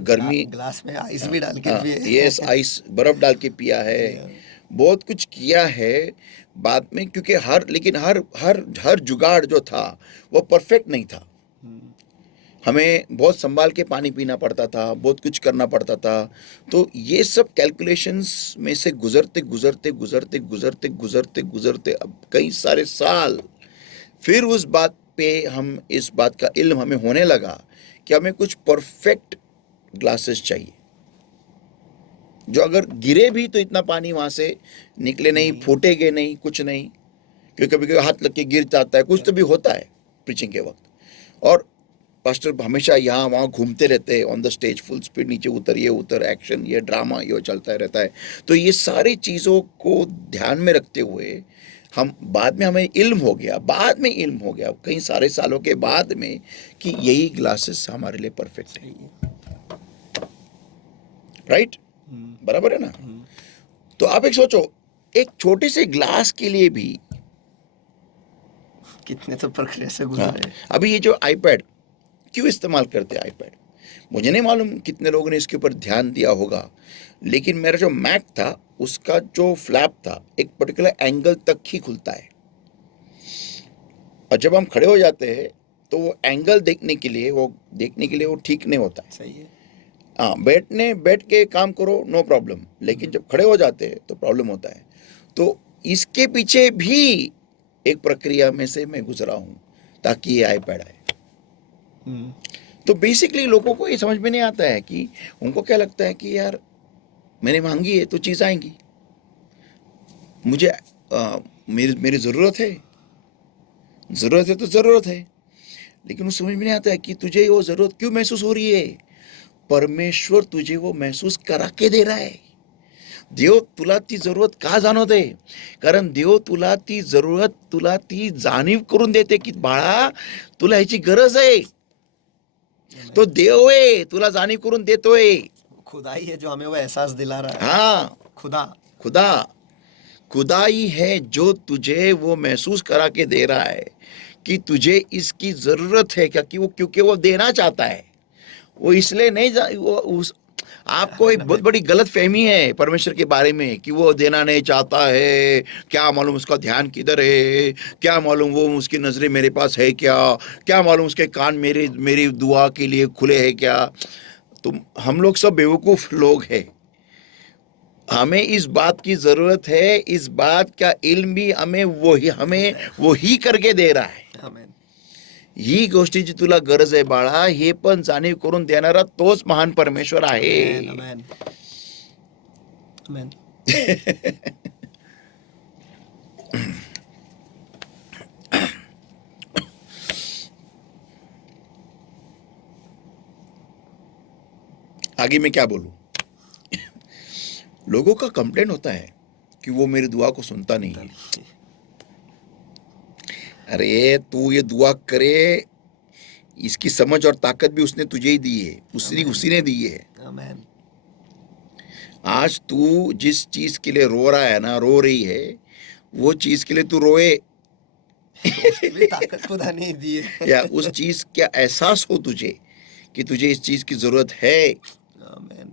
गर्मी, ग्लास में आइस भी डाल के पिए. यस, आइस, बर्फ डाल के पिया है, बहुत कुछ किया है बाद में, क्योंकि लेकिन हर जुगाड़ जो था वो परफेक्ट नहीं था. हमें बहुत संभाल के पानी पीना पड़ता था, बहुत कुछ करना पड़ता था. तो ये सब कैलकुलेशंस में से गुजरते गुजरते गुजरते गुजरते गुजरते गुजरते अब कई सारे साल, फिर उस बात पे हम, इस बात का इल्म हमें होने लगा कि हमें कुछ परफेक्ट ग्लासेस चाहिए, जो अगर गिरे भी तो इतना पानी वहां से निकले नहीं, फूटेगे नहीं, कुछ नहीं, क्योंकि कभी कभी हाथ लग के गिर जाता है, कुछ तो भी होता है प्रीचिंग के वक्त. और पास्टर हमेशा यहाँ वहाँ घूमते रहते हैं on the stage, full speed, नीचे उतर, ये उतर, एक्शन, ये ड्रामा, ये चलता रहता है. तो ये सारी चीज़ों को ध्यान में रखते हुए हम बाद में, हमें इल्म हो गया, बाद में इल्म हो गया कई सारे सालों के बाद में कि यही ग्लासेस हमारे लिए परफेक्ट है. राइट, बराबर है ना? तो आप एक सोचो, एक छोटे से ग्लास के लिए भी कितने तो प्रक्रिया से हाँ, गुजरे. अभी ये जो आईपैड क्यों इस्तेमाल करते हैं आईपैड, मुझे नहीं मालूम कितने लोगों ने इसके ऊपर ध्यान दिया होगा, लेकिन मेरा जो मैक था उसका जो फ्लैप था एक पर्टिकुलर एंगल तक ही खुलता है, और जब हम खड़े हो जाते हैं तो वो एंगल देखने के लिए वो ठीक नहीं होता है. सही है. हाँ, बैठ के काम करो, नो प्रॉब्लम, लेकिन जब खड़े हो जाते हैं तो प्रॉब्लम होता है. तो इसके पीछे भी एक प्रक्रिया में से मैं गुजरा हूँ ताकि ये आईपैड आए. तो बेसिकली लोगों को ये समझ में नहीं आता है कि उनको क्या लगता है कि यार मैंने मांगी है तो चीज़ आएंगी, मुझे मेरी ज़रूरत है तो ज़रूरत है, लेकिन वो समझ में नहीं आता है कि तुझे वो ज़रूरत क्यों महसूस हो रही है. परमेश्वर तुझे वो महसूस करा के दे रहा है. देव तुला ती जरूरत का जाणवते, कारण देव तुला ती जाणीव करून देते की बाळा तुला ह्याची गरज आहे. तो देव आहे, तुला जाणीव करून देतोय. खुदाई है जो हमें वो एहसास दिला रहा है. हाँ, खुदा खुदाई है जो तुझे वो महसूस करा के दे रहा है कि तुझे इसकी जरूरत है. क्या? क्योंकि वो देना चाहता है, वो इसलिए नहीं, वो आपको एक बहुत बड़ी गलत फहमी है परमेश्वर के बारे में कि वो देना नहीं चाहता है. क्या मालूम उसका ध्यान किधर है, क्या मालूम वो उसकी नजरें मेरे पास है क्या मालूम उसके कान मेरी दुआ के लिए खुले हैं क्या. हम लोग सब बेवकूफ लोग हैं। हमें इस बात की जरूरत है, इस बात का इल्म भी हमें वही करके दे रहा है। आमेन. ही गोष्टीची तुला गरज आहे बाळा, हे पण जाणीव करून देणारा तोच महान परमेश्वर आहे. Amen. Amen. आगे मैं क्या बोलूं? लोगों का कंप्लेंट होता है कि वो मेरी दुआ को सुनता नहीं है. अरे तू ये दुआ करे, इसकी समझ और ताकत भी उसने तुझे ही दी है, उसी ने दी है. Amen. आज तू जिस चीज के लिए रो रहा है ना, रो रही है, वो चीज के लिए तू रोए. उसकी भी ताकत खुदा ने दी है. या उस चीज का एहसास हो तुझे कि तुझे इस चीज की जरूरत है. आमेन.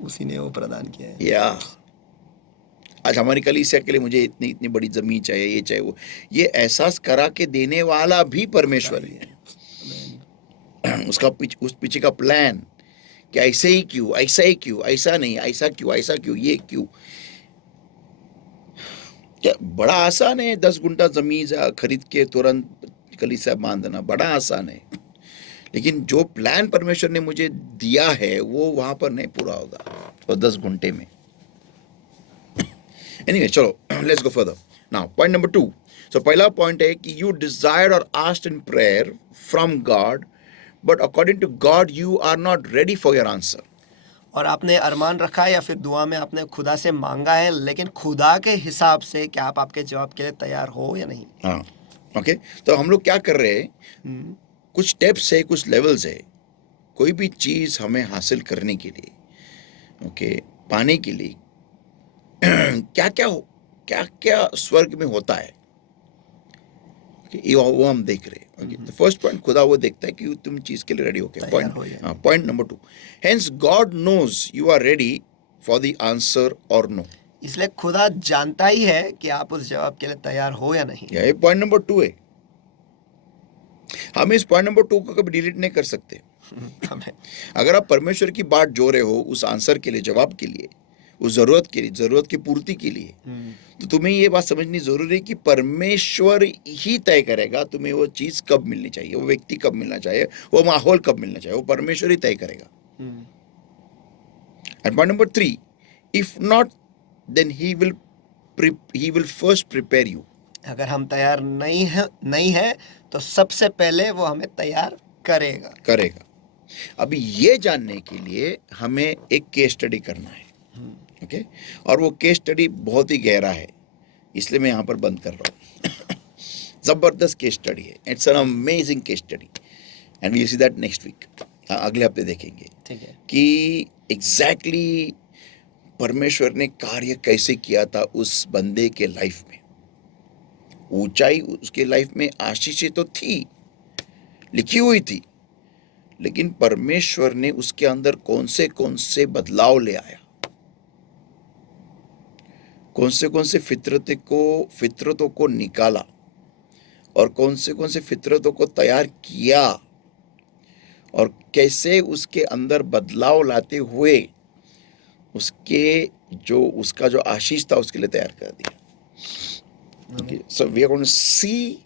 उसी ने वो प्रदान किया है. या आज हमारी कलीसिया के लिए मुझे इतनी इतनी बड़ी जमीन चाहिए, ये चाहिए वो, ये एहसास करा के देने वाला भी परमेश्वर है. Amen. उस पीछे का प्लान कि ऐसे ही क्यों, ऐसा ही क्यों, ऐसा नहीं, ऐसा क्यों, ये क्यों. क्या बड़ा आसान है 10 गुंठा जमीन खरीद के तुरंत कलीसिया बांधना, बड़ा आसान है. लेकिन जो प्लान परमेश्वर ने मुझे दिया है वो वहां पर नहीं पूरा होगा वो 10 घंटे में. एनीवे चलो let's go further. Now point number 2. So पहला पॉइंट है कि यू डिजायर्ड और asked in prayer from God, but according to God you are not ready for your answer. और आपने अरमान रखा या फिर दुआ में आपने खुदा से मांगा है, लेकिन खुदा के हिसाब से क्या आप आपके जवाब के लिए तैयार हो या नहीं. हाँ ओके. तो हम लोग क्या कर रहे हैं, कुछ स्टेप्स है, कुछ लेवल्स है. कोई भी चीज हमें हासिल करने के लिए, ओके, पाने के लिए क्या क्या स्वर्ग में होता है, ये वो हम देख रहे हैं. फर्स्ट पॉइंट, खुदा वो देखता है कि तुम चीज के लिए रेडी हो क्या. Point number 2, hence God knows you are ready for the answer और नो. इसलिए खुदा जानता ही है कि आप उस जवाब के लिए तैयार हो या नहीं. ये पॉइंट नंबर 2 है. हम इस पॉइंट नंबर 2 को कभी डिलीट नहीं कर सकते. आमेन. अगर आप परमेश्वर की बात जो रहे हो उस आंसर के लिए, जवाब के लिए, उस जरूरत के लिए, जरूरत की पूर्ति के लिए, तो तुम्हें ये बात समझनी जरूरी है कि परमेश्वर ही तय करेगा तुम्हें वो चीज कब मिलनी चाहिए, वो व्यक्ति कब मिलना चाहिए, वो माहौल कब मिलना चाहिए, वो परमेश्वर ही तय करेगा. And point number 3, if not then he will first prepare you. अगर हम तैयार नहीं है तो सबसे पहले वो हमें तैयार करेगा. अभी ये जानने के लिए हमें एक केस स्टडी करना है. ओके. और वो केस स्टडी बहुत ही गहरा है, इसलिए मैं यहाँ पर बंद कर रहा हूँ. जबरदस्त केस स्टडी है. It's an amazing case study and we will see that next week. अगले हफ्ते देखेंगे. ठीक है. कि एग्जैक्टली परमेश्वर ने कार्य कैसे किया था उस बंदे के लाइफ में. ऊंचाई उसके लाइफ में आशीषें तो थी, लिखी हुई थी, लेकिन परमेश्वर ने उसके अंदर कौन से बदलाव ले आया, कौन से फितरतों को निकाला, और कौन से फितरतों को तैयार किया, और कैसे उसके अंदर बदलाव लाते हुए उसका जो आशीष था उसके लिए तैयार कर दिया. Okay, so we are going to see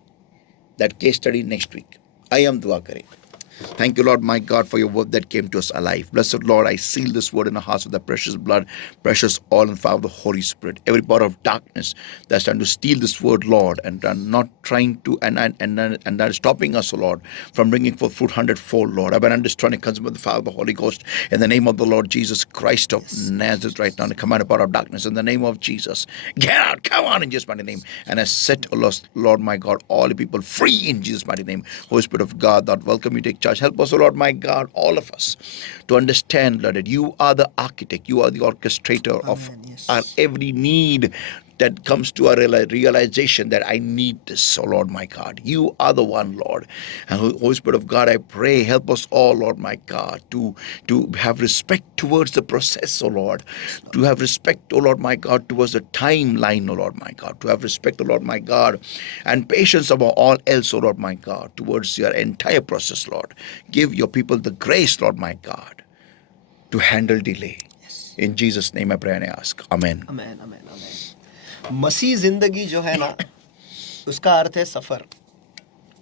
that case study next week. I am dua kare. Thank you, Lord, my God, for your word that came to us alive. Blessed Lord, I seal this word in our hearts with the precious blood, precious oil and fire of the Holy Spirit. Every power of darkness that's trying to steal this word, Lord, and not trying to, and that is stopping us, Lord, from bringing forth fruit 100-fold, Lord. I've been destroying and consumed by the fire of the Holy Ghost in the name of the Lord Jesus Christ of Nazareth right now. And command a power of darkness in the name of Jesus. Get out, come on in Jesus' mighty name. And I set, Lord, my God, all the people free in Jesus' mighty name. Holy Spirit of God, that welcome you, take charge. Help us, O Lord, my God, all of us, to understand, Lord, that you are the architect, you are the orchestrator of our every need that comes to a realization that I need this, oh Lord my God. You are the one, Lord. And Holy Spirit of God, I pray, help us all, Lord my God, to have respect towards the process, oh Lord. To have respect, oh Lord my God, towards the timeline, oh Lord my God. To have respect, oh Lord my God, and patience above all else, oh Lord my God, towards your entire process, Lord. Give your people the grace, Lord my God, to handle delay. Yes. In Jesus' name I pray and I ask. Amen. Amen amen amen. मसीह जिंदगी जो है ना, उसका अर्थ है सफ़र।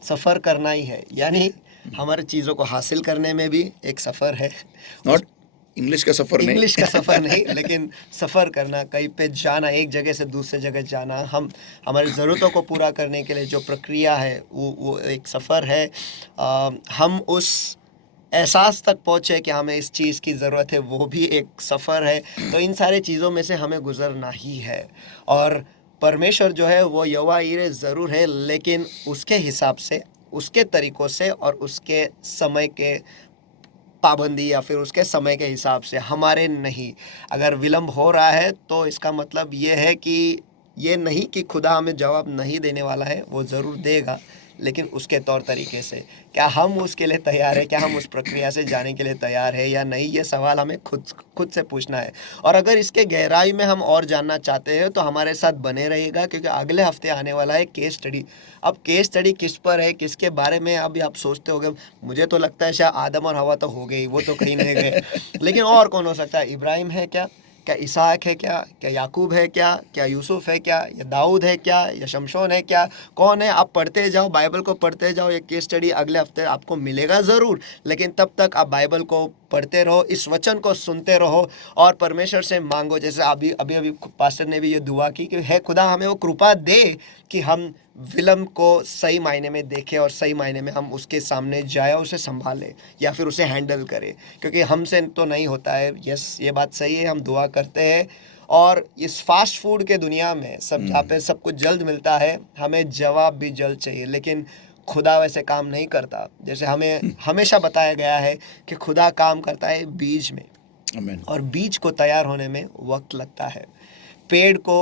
सफ़र करना ही है, यानी हमारे चीज़ों को हासिल करने में भी एक सफ़र है। नॉट इंग्लिश का सफर नहीं, इंग्लिश का सफ़र नहीं, लेकिन सफ़र करना, कहीं पे जाना, एक जगह से दूसरे जगह जाना, हम हमारी ज़रूरतों को पूरा करने के लिए जो प्रक्रिया है वो एक सफ़र है। हम उस एहसास तक पहुँचे कि हमें इस चीज़ की ज़रूरत है, वो भी एक सफ़र है। तो इन सारी चीज़ों में से हमें गुज़रना ही है। और परमेश्वर जो है वो यहोवा यीरे ज़रूर है, लेकिन उसके हिसाब से, उसके तरीक़ों से और उसके समय के पाबंदी या फिर उसके समय के हिसाब से, हमारे नहीं। अगर विलंब हो रहा है तो इसका मतलब ये है कि ये नहीं कि खुदा हमें जवाब नहीं देने वाला है, वो ज़रूर देगा, लेकिन उसके तौर तरीके से। क्या हम उसके लिए तैयार हैं? क्या हम उस प्रक्रिया से जाने के लिए तैयार हैं या नहीं? ये सवाल हमें खुद से पूछना है। और अगर इसके गहराई में हम और जानना चाहते हैं तो हमारे साथ बने रहिएगा, क्योंकि अगले हफ्ते आने वाला है केस स्टडी। अब केस स्टडी किस पर है, किसके बारे में, अभी आप सोचते होंगे, मुझे तो लगता है शायद आदम और हवा तो हो गई, वो तो कहीं नहीं गए। लेकिन और कौन हो सकता है? इब्राहिम है क्या? क्या इसहाक है क्या? क्या याकूब है क्या? क्या यूसुफ है क्या? या दाऊद है क्या? या शमशोन है क्या? कौन है? आप पढ़ते जाओ, बाइबल को पढ़ते जाओ। ये केस स्टडी अगले हफ्ते आपको मिलेगा ज़रूर, लेकिन तब तक आप बाइबल को पढ़ते रहो, इस वचन को सुनते रहो और परमेश्वर से मांगो। जैसे अभी पास्टर ने भी ये दुआ की कि हे खुदा, हमें वो कृपा दे कि हम विलम्ब को सही मायने में देखें और सही मायने में हम उसके सामने जाए, उसे संभालें या फिर उसे हैंडल करें, क्योंकि हमसे तो नहीं होता है। यस, ये बात सही है, हम दुआ करते हैं। और इस फास्ट फूड के दुनिया में जहाँ पे सब कुछ जल्द मिलता है, हमें जवाब भी जल्द चाहिए, लेकिन खुदा वैसे काम नहीं करता। जैसे हमें हमेशा बताया गया है कि खुदा काम करता है बीज में, आमीन। और बीज को तैयार होने में वक्त लगता है। पेड़ को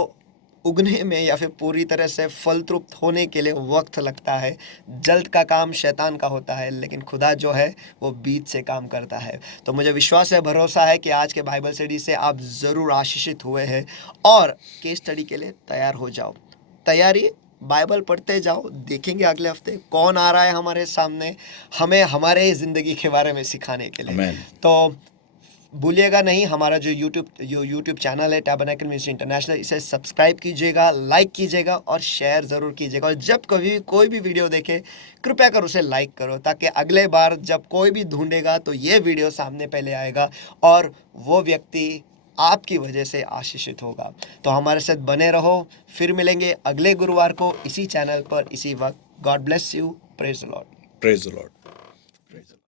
उगने में या फिर पूरी तरह से फल तृप्त होने के लिए वक्त लगता है। जल्द का काम शैतान का होता है, लेकिन खुदा जो है वो बीज से काम करता है। तो मुझे विश्वास है, भरोसा है कि आज के बाइबल स्टडी से आप ज़रूर आशीषित हुए हैं और केस स्टडी के लिए तैयार हो जाओ। तैयारी, बाइबल पढ़ते जाओ, देखेंगे अगले हफ्ते कौन आ रहा है हमारे सामने, हमें हमारे ज़िंदगी के बारे में सिखाने के लिए। आमीन। तो भूलिएगा नहीं, हमारा जो यूट्यूब चैनल है टैबरनेकल मिनिस्ट्री इंटरनेशनल, इसे सब्सक्राइब कीजिएगा, लाइक कीजिएगा और शेयर ज़रूर कीजिएगा। और जब कभी कोई भी वीडियो देखे, कृपया कर उसे लाइक करो, ताकि अगले बार जब कोई भी ढूंढेगा तो ये वीडियो सामने पहले आएगा और वो व्यक्ति आपकी वजह से आशीषित होगा। तो हमारे साथ बने रहो, फिर मिलेंगे अगले गुरुवार को इसी चैनल पर, इसी वक्त। God bless you. Praise the Lord. Praise the Lord.